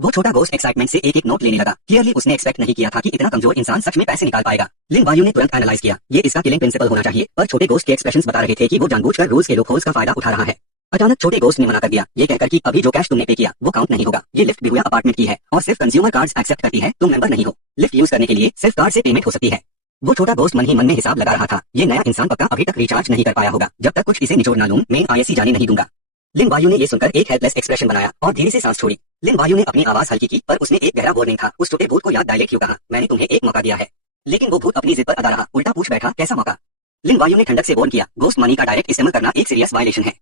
वो छोटा गोश्त एक्साइटमेंट से एक एक नोट लेने लगा। क्लियरली उसने एक्सपेक्ट नहीं किया था कि इतना कमजोर इंसान सच में पैसे निकाल पाएगा। लिन वायु ने तुरंत एनालाइज किया, ये इसका किलिंग प्रिंसिपल होना चाहिए, पर छोटे गोश्त के एक्सप्रेशंस बता रहे थे कि वो जानबूझकर रूल्स के लूपहोल्स का फायदा उठा रहा है। अचानक छोटे गोश्त ने मना कर दिया, ये कहकर कि अभी जो कैश तुमने पे किया वो काउंट नहीं होगा। ये लिफ्ट बेहुला अपार्टमेंट की है और सिर्फ कंज्यूमर कार्ड्स एक्सेप्ट करती है, तुम मेंबर नहीं हो। लिफ्ट यूज करने के लिए सिर्फ कार्ड से पेमेंट हो सकती है। वो छोटा गोश्त मन ही मन में हिसाब लगा रहा था, ये नया इंसान पक्का अभी तक रिचार्ज नहीं कर पाया होगा। जब तक कुछ इसे निचोड़ ना लूं, मैं आईएसी जाने नहीं दूंगा। लिन वायु ने ये सुनकर एक हेल्पलेस एक्सप्रेशन बनाया और धीरे से सांस छोड़ी। लिन वायु ने अपनी आवाज हल्की की, पर उसने एक गहरा वार्निंग था। उस छोटे भूत को याद डायलेक्ट क्यों कहा, मैंने तुम्हें एक मौका दिया है। लेकिन वो भूत अपनी जिद पर अड़ा रहा, उल्टा पूछ बैठा, कैसा मौका। लिन वायु ने ठंडक से वार्न किया, गोश्त मनी का डायरेक्ट इस्तेमाल करना एक सीरियस वायलेशन है।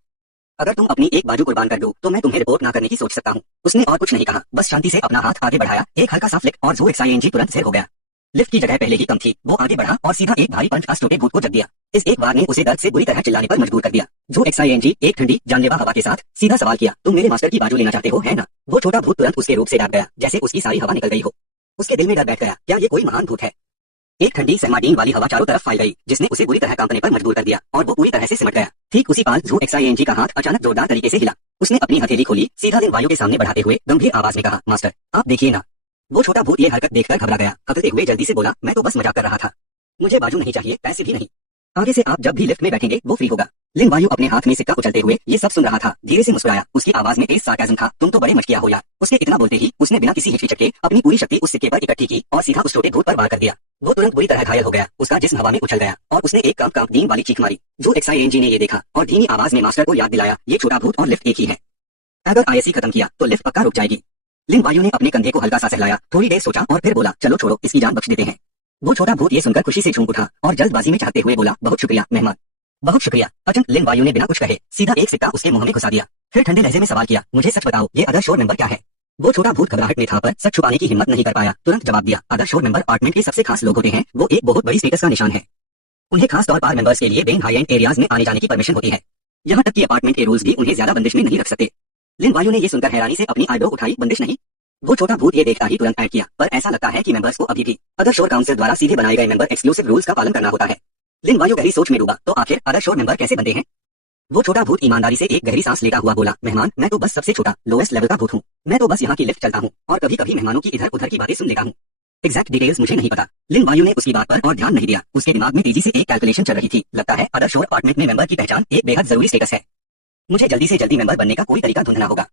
अगर तुम अपनी एक बाजू कुर्बान कर दो तो मैं तुम्हें रिपोर्ट ना करने की सोच सकता हूँ। उसने और कुछ नहीं कहा, बस शांति से अपना हाथ आगे बढ़ाया। एक हल्का सा फ्लिक और जो एक्साइएनजी तुरंत सिर हो गया। लिफ्ट की जगह पहले ही कम थी। वो आगे बढ़ा और सीधा एक भारी पंच का छोटे भूत को जग दिया। इस एक बार ने उसे दर्द से बुरी तरह चिल्लाने पर मजबूर कर दिया। जो एक्साइएनजी एक ठंडी जानलेवा हवा के साथ सीधा सवाल किया, तुम मेरे मास्टर की बाजू लेना चाहते हो, है ना। वो छोटा भूत तुरंत उसके रूप से डर गया, जैसे उसकी सारी हवा निकल गई हो। उसके दिल में डर बैठ गया, क्या ये कोई महान भूत है। एक ठंडी सहमाडीन वाली हवा चारों तरफ फैल गई, जिसने उसे बुरी तरह कांपने पर मजबूर कर दिया और वो पूरी तरह से सिमट गया। ठीक उसी पाल जो एक्साइएनजी का हाथ अचानक जोरदार तरीके से हिला। उसने अपनी हथेली खोली, सीधा लिन वायु के सामने बढ़ाते हुए गंभीर आवाज में कहा, मास्टर आप देखिए ना। वो छोटा भूत ये हरकत देखकर घबरा गया। हकलते हुए जल्दी से बोला, मैं तो बस मजाक कर रहा था, मुझे बाजू नहीं चाहिए, पैसे भी नहीं। आगे से आप जब भी लिफ्ट में बैठेंगे वो फ्री होगा। लिन वायु अपने हाथ में सिक्का उछलते हुए ये सब सुन रहा था। धीरे से मुस्कुराया, उसकी आवाज में तेज सार्काज़म था, तुम तो बड़े मचकिया हो यार। उसके इतना बोलते ही उसने बिना किसी हिचकिचाहट के अपनी पूरी शक्ति उस सिक्के पर इकट्ठी की और सीधा उस छोटे भूत पर वार कर दिया। वो तुरंत बुरी तरह घायल हो गया, उसका जिस्म हवा में उछल गया और उसने एक कांपनीन वाली चीख मारी। जो एक्साइएनजी ने ये देखा और धीमी आवाज में मास्टर को याद दिलाया, ये छोटा भूत और लिफ्ट एक ही है। अगर आईएसी खत्म किया तो लिफ्ट पक्का रुक जाएगी। लिन वायु ने अपने कंधे को हल्का सा सहलाया, थोड़ी देर सोचा और फिर बोला, चलो छोड़ो, इसकी जान बख्श देते हैं। वो छोटा भूत ये सुनकर खुशी से झूम उठा और जल्दबाजी में चाहते हुए बोला, बहुत शुक्रिया मेहमान, बहुत शुक्रिया। अचानक लिन वायु ने बिना कुछ कहे सीधा एक सिक्का उसके मुंह में घुसा दिया। फिर ठंडे लहजे में सवाल किया, मुझे सच बताओ, ये अदर शोर मेंबर क्या है। वो छोटा भूत घबराहट में था पर सच छुपाने की हिम्मत नहीं कर पाया। तुरंत जवाब दिया, अदर शोर मेंबर अपार्टमेंट के सबसे खास लोग होते हैं। वो एक बहुत बड़ी स्टेटस का निशान है। उन्हें खास तौर पर मेंबर्स के लिए बेन हाई एंड एरियाज में आने जाने की परमिशन होती है। यहाँ तक कि अपार्टमेंट के रूल्स भी उन्हें ज्यादा बंदिश में नहीं रख सकते। लिन वायु ने ये सुनकर हैरानी से अपनी आईब्रो उठाई, बंदिश नहीं। वो छोटा भूत ये देखता ही तुरंत ऐड किया, पर ऐसा लगता है कि मेंबर्स को अभी भी अदर शोर काउंसिल द्वारा सीधे बनाए गए मेंबर एक्सक्लूसिव रूल्स का पालन करना होता है। लिन वायु गहरी सोच में डूबा तो आखिर अदर शोर मेंबर कैसे बनते हैं? वो छोटा भूत ईमानदारी से एक गहरी सांस लेता हुआ बोला, मेहमान, मैं तो बस सबसे छोटा लोएस्ट लेवल का भूत हूँ। मैं तो बस यहाँ की लिफ्ट चलता हूँ और कभी कभी मेहमानों की इधर उधर की बातें सुन लेता हूँ। एग्जैक्ट डिटेल्स मुझे नहीं पता। लिन वायु ने उसकी बात पर और ध्यान नहीं दिया। उसके दिमाग में तेजी से एक कैलकुलेशन चल रही थी। लगता है अदर शोर अपार्टमेंट में मेंबर की पहचान एक बेहद जरूरी स्टेटस है। मुझे जल्दी से जल्दी मेंबर बनने का कोई तरीका ढूंढना होगा।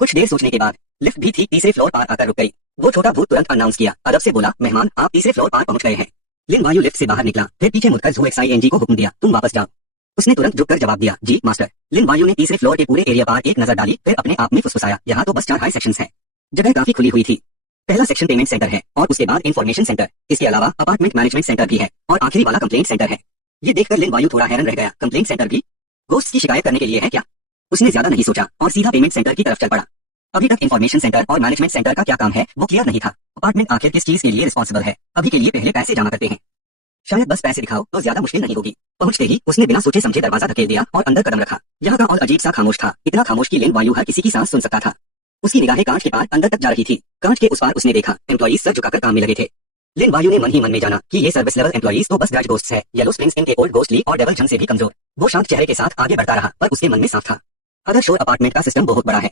कुछ देर सोचने के बाद लिफ्ट भी ठीक तीसरे फ्लोर पर आकर रुक गई। वो छोटा भूत तुरंत अनाउंस किया, अदब से बोला, मेहमान, आप तीसरे फ्लोर पर पहुंच गए हैं। लिन वायु लिफ्ट से बाहर निकला, फिर पीछे मुड़कर ZOXING को हुक्म दिया, तुम वापस जाओ। उसने तुरंत झुककर जवाब दिया, जी मास्टर। लिन वायु ने तीसरे फ्लोर के पूरे एरिया पर एक नजर डाली, फिर अपने आप में फुसफुसाया, यहाँ तो बस 4 हाई सेक्शंस हैं। जगह काफी खुली हुई थी। पहला सेक्शन पेमेंट सेंटर है और उसके बाद इंफॉर्मेशन सेंटर, इसके अलावा अपार्टमेंट मैनेजमेंट सेंटर भी है और आखिरी वाला कंप्लेंट सेंटर है। ये देखकर लिन वायु थोड़ा हैरान रह गया, कंप्लेंट सेंटर भी? गोस्ट की शिकायत करने के लिए है क्या? उसने ज्यादा नहीं सोचा और सीधा पेमेंट सेंटर की तरफ चल पड़ा। अभी तक इंफॉर्मेशन सेंटर और मैनेजमेंट सेंटर का क्या काम है वो क्लियर नहीं था। अपार्टमेंट आखिर किस चीज के लिए रिस्पॉन्सिबल है? अभी के लिए पहले पैसे जमा करते हैं। शायद बस पैसे दिखाओ तो ज्यादा मुश्किल नहीं होगी। पहुंचते ही उसने बिना सोचे समझे दरवाजा धकेल दिया और अंदर कदम रखा। यहाँ का और अजीब सा खामोश था, इतना खामोश कि लिन वायु हर किसी की सांस सुन सकता था। उसकी निगाहें कांच के पार अंदर तक जा रही थी। कांच के उस पार उसने देखा एम्प्लॉइज सर झुकाकर काम में लगे थे। लिन वायु ने मन ही मन में जाना कि ये सर्विस लेवल एम्प्लॉइज तो बस ग्रज गोस्ट्स है, येलो स्प्रिंग्स इनके ओल्ड गोस्टली और डेविल जंग से भी कमजोर। वो शांत चेहरे के साथ आगे बढ़ता रहा, पर उसके मन में साफ था, अदर शोर अपार्टमेंट का सिस्टम बहुत बड़ा है।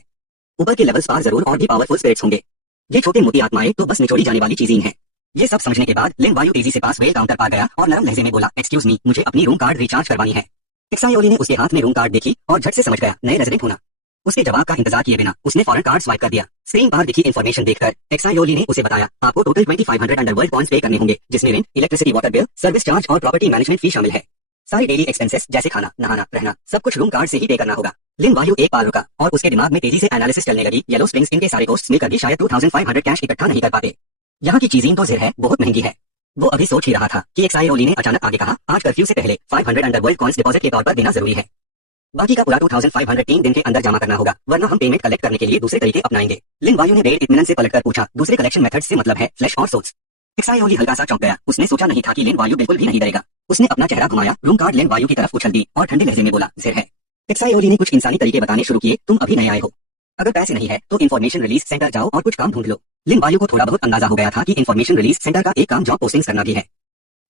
ऊपर के लेवल्स पर जरूर और भी पावरफुल स्पिरिट्स होंगे। ये छोटे मोटी आत्माएं तो बस निचोड़ी जाने वाली चीजें हैं। ये सब समझने के बाद लिन वायु तेजी से पास वेल काउंटर पर गया और नरम लहजे में बोला, एक्सक्यूज मी, मुझे अपनी रूम कार्ड रिचार्ज करवानी है। एक्सायोली ने उसके हाथ में रूम कार्ड देखी और झट से समझ गया, नए रेजिडेंट होना। उसके जवाब का इंतजार किए बिना उसने फौरन कार्ड स्वाइप कर दिया। स्क्रीन पर दिखी इन्फॉर्मेशन देखकर एक्सायोली ने उसे बताया, आपको टोटल 2500 अंडरवर्ल्ड कॉइंस पे करने होंगे, जिसमें rent, electricity, water bill, service charge और प्रॉपर्टी मैनेजमेंट फी शामिल है। सारी डेली एक्सपेंसेस जैसे खाना, नहाना, रहना, सब कुछ रूम कार्ड से ही पे करना होगा। लिन वायु एक बार रुका और उसके दिमाग में तेजी से एनालिसिस चलने लगी। येलो स्प्रिंग्स इनके सारे कोस्ट्स मिलकर भी शायद 2500 कैश इकट्ठा नहीं कर पाते। यहाँ की चीजें तो ज़िर है, बहुत महंगी है। वो अभी सोच ही रहा था कि एक्सायोली ने अचानक आगे कहा, आज कर्फ्यू से पहले 500 अंडरवर्ल्ड कॉइंस डिपॉजिट के तौर पर देना जरूरी है। बाकी का पूरा 2500 3 दिन के अंदर जमा करना होगा, वरना हम पेमेंट कलेक्ट करने के लिए दूसरे तरीके अपनाएंगे। लिन वायु ने बेड इत्मीनान से पलटकर पूछा, दूसरे कलेक्शन मेथड से मतलब है फ्लैश और सोल्स? एक्सायोली हल्का सा चौंक गया। उसने सोचा नहीं था कि लिन वायु बिल्कुल भी नहीं डरेगा। उसने अपना चेहरा घुमाया, रूम कार्ड लिन वायु की तरफ उछल दी और ठंडे लहजे में बोला, ज़िर है। एक्सायोली ने कुछ इंसानी तरीके बताने शुरू किए, तुम अभी नए आए हो, अगर पैसे नहीं है तो इन्फॉर्मेशन रिलीज सेंटर जाओ और कुछ काम ढूंढ लो। लिन वायु को थोड़ा बहुत अंदाजा हो गया था कि इन्फॉर्मेशन रिलीज सेंटर का एक काम जॉब पोस्टिंग्स करना भी है।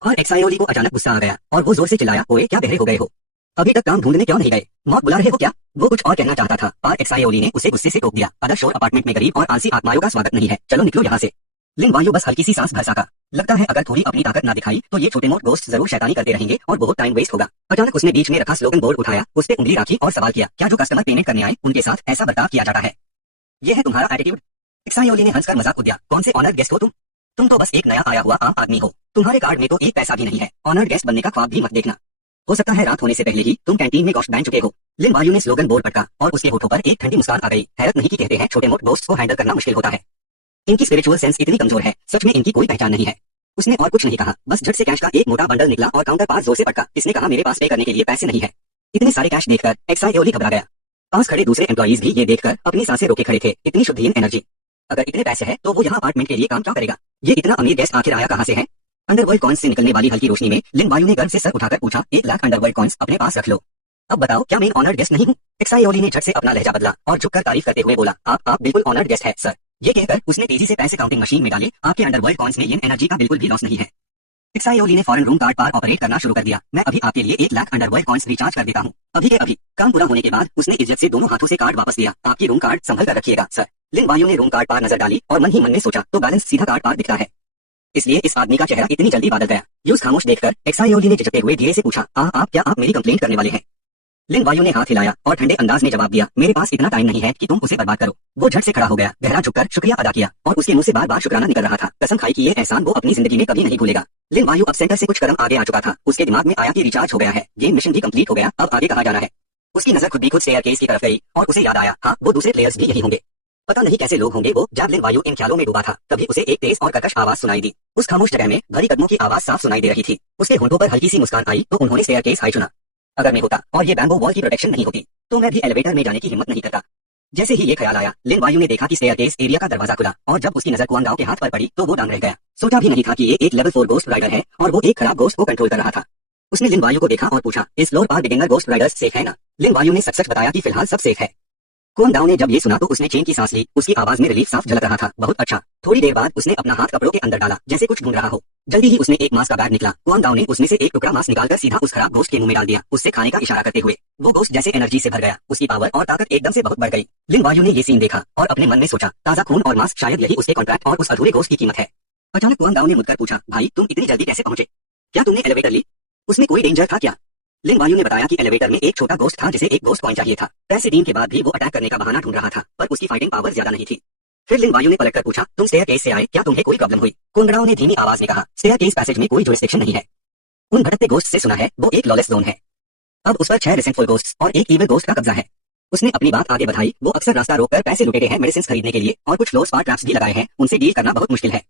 और एक्सायोली को अचानक गुस्सा आ गया और वो जोर से चिल्लाया, ओए क्या बहरे हो गए हो? अभी तक काम ढूंढने क्यों नहीं गए? मौत बुला रहे हो क्या? वो कुछ और कहना चाहता था पर एक्सायोली ने उसे गुस्से से टोक दिया, अदर शोर अपार्टमेंट में गरीब और आलसी आत्माओं का स्वागत नहीं है, चलो निकलो यहाँ से। लिन वायु बस हल्की सी सांस भर सका। लगता है अगर थोड़ी अपनी ताकत ना दिखाई तो ये छोटे मोट गोस्ट जरूर शैतानी करते रहेंगे और बहुत टाइम वेस्ट होगा। अचानक उसने बीच में रखा स्लोगन बोर्ड उठाया, उस पे उंगली रखी और सवाल किया, क्या जो कस्टमर पेमेंट करने आए उनके साथ ऐसा बर्ताव किया जाता है? ये है तुम्हारा एटीट्यूड? एक्सायोली ने हंसकर मजाक उड़ाया, कौन से ऑनर्ड गेस्ट हो तुम? तुम तो बस एक नया आया हुआ आम आदमी हो। तुम्हारे कार्ड में तो एक पैसा भी नहीं है। ऑनर्ड गेस्ट बनने का ख्वाब भी मत देखना। हो सकता है रात होने से पहले ही तुम कैंटीन में गोश्त बैन चुके हो। लिन वायु ने स्लोगन बोर्ड पटका और उसके होठों पर एक ठंडी मुस्कान आ गई। हैरत नहीं कि कहते हैं छोटे मोट गोस्ट को हैंडल करना मुश्किल होता है। इनकी स्पिरिचुअल सेंस इतनी कमजोर है, सच में इनकी कोई पहचान नहीं है। उसने और कुछ नहीं कहा, बस झट से कैश का एक मोटा बंडल निकला और काउंटर पास जोर से पटका। इसने कहा, मेरे पास पे करने के लिए पैसे नहीं है। इतने सारे कैश देखकर एक्सायोली घबरा गया। पास खड़े दूसरे एम्प्लॉइज भी ये देखकर अपनी सांसें रोके खड़े थे। इतनी शुद्धहीन एनर्जी, अगर इतने पैसे हैं तो वो यहाँ अपार्टमेंट के लिए काम क्यों करेगा? ये इतना अमीर गेस्ट आखिर आया कहाँ से है? अंडरवर्ल्ड कॉइंस से निकलने वाली हल्की रोशनी में लिन वायु ने गर्व से सर उठाकर पूछा, 1 लाख अंडरवर्ल्ड कॉइंस अपने पास रख लो। अब बताओ क्या मैं ऑनर्ड गेस्ट नहीं हूँ? एक्सायोली ने झट से अपना लहजा बदला और झुककर तारीफ करते हुए बोला, आप बिल्कुल ऑनर्ड गेस्ट है सर। ये कहकर उसने तेजी से पैसे काउंटिंग मशीन में डाले। आपके अंडरवर्ल्ड कॉइंस में ये एनर्जी का बिल्कुल भी लॉस नहीं है। एक्सायोली ने फौरन रूम कार्ड पर ऑपरेट करना शुरू कर दिया। मैं अभी आपके लिए 1 लाख अंडरवर्ल्ड कॉइंस रिचार्ज कर देता हूँ, अभी के अभी। काम पूरा होने के बाद उसने इज्जत से दोनों हाथों से कार्ड वापस दिया। आपकी रूम कार्ड संभल कर रखिएगा सर। लिन वायु ने रूम कार्ड पर नजर डाली और मन ही मन में सोचा, तो बैलेंस सीधा कार्ड पर दिखता है, इसलिए इस आदमी का चेहरा इतनी जल्दी बदल गया। यूज खामोश देखकर एक्सायोली ने झिझकते हुए धीरे से पूछा, क्या आप मेरी कंप्लेंट करने वाले हैं? लिन वायु ने हाथ हिलाया और ठंडे अंदाज में जवाब दिया, मेरे पास इतना टाइम नहीं है कि तुम उसे बर्बाद करो। वो झट से खड़ा हो गया, गहरा झुककर शुक्रिया अदा किया और उसके मुंह से बार बार शुक्राना निकल रहा था। कसम खाई कि ये एहसान वो अपनी जिंदगी में कभी नहीं भूलेगा। लिन वायु अब सेंटर से कुछ कदम आगे आ चुका था। उसके दिमाग में आया कि रिचार्ज हो गया है, गेम मिशन भी कंप्लीट हो गया, अब आगे कहाँ जाना है? उसकी नजर खुद भी खुद स्टेयरकेस की तरफ गई और उसे याद आया, हाँ वो दूसरे प्लेयर्स भी यही होंगे। पता नहीं कैसे लोग होंगे वो। जब लिन वायु इन ख्यालों में डूबा था तभी उसे एक तेज और कर्कश आवाज सुनाई दी। उस खामोश जगह में भारी कदमों की आवाज साफ सुनाई दे रही थी। उसके होंठों पर हल्की सी मुस्कान आई तो उन्होंने स्टेयरकेस हाई चुना। अगर मैं होता और ये बैम्बू वॉल की प्रोटेक्शन नहीं होती तो मैं भी एलिवेटर में जाने की हिम्मत नहीं करता। जैसे ही ये ख्याल आया, लिन वायु ने देखा कि स्टेयरकेस एरिया का दरवाजा खुला और जब उसकी नजर कुआंगाओ के हाथ पर पड़ी तो वो दंग रह गया। सोचा भी नहीं था कि ये एक लेवल 4 गोस्ट राइडर है और वो एक खराब गोस्ट को कंट्रोल कर रहा था। उसने लिन वायु को देखा और पूछा, इस फ्लोर पर बिगिनर गोस्ट राइडर्स सेफ है ना? लिन वायु ने सच सच बताया कि फिलहाल सब सेफ है। कुआंग डाओ ने जब ये सुना तो उसने चैन की सांस ली। उसकी आवाज में रिलीफ साफ झलक रहा था। बहुत अच्छा। थोड़ी देर बाद उसने अपना हाथ कपड़ों के अंदर डाला, जैसे कुछ ढूंढ रहा हो। जल्दी ही उसने एक मांस का बैग निकला। कुआंग डाओ ने उसमें से एक टुकड़ा मांस निकालकर सीधा उस खराब गोश्त के मुंह में डाल दिया, उससे खाने का इशारा करते हुए। वो गोश्त जैसे एनर्जी से भर गया। उसकी पावर और ताकत एकदम से बहुत बढ़ गई। लिन वायु ने ये सीन देखा और अपने मन में सोचा, ताजा खून और मांस, शायद यही उसके कॉन्ट्रैक्ट और उस अधूरे गोश्त की कीमत है। अचानक कुआंग डाओ ने मुड़कर पूछा, भाई तुम इतनी जल्दी कैसे पहुंचे? क्या तुमने एलिवेटर ली? उसमें कोई डेंजर था क्या? लिन वायु ने बताया कि एलिवेटर में एक छोटा गोश्त था जिसे एक गोश्त कॉइन चाहिए था। पैसे दिन के बाद भी वो अटैक करने का बहाना ढूंढ रहा था, पर उसकी फाइटिंग पावर ज्यादा नहीं थी। फिर लिन वायु ने पलटकर पूछा, तुम स्टेयरकेस से आए, क्या तुम्हें कोई प्रॉब्लम हुई? कुंगड़ाओं ने धीमी आवाज में कहा, स्टेयरकेस पैसेज में कोई जुरिस्डिक्शन नहीं है। उन भटकते गोश्त से सुना है, वो एक लॉलेस जोन है। अब उस पर 6 रिसेंटफुल गोश्ट्स और एक ईविल गोश्ट का कब्जा है। उसने अपनी बात आगे बढ़ाई, वो अक्सर रास्ता रोककर पैसे लुटेते हैं मेडिसिन खरीदने के लिए, और कुछ फ्लोर स्पा ट्रैप्स भी लगाए हैं, उनसे डील करना बहुत मुश्किल है।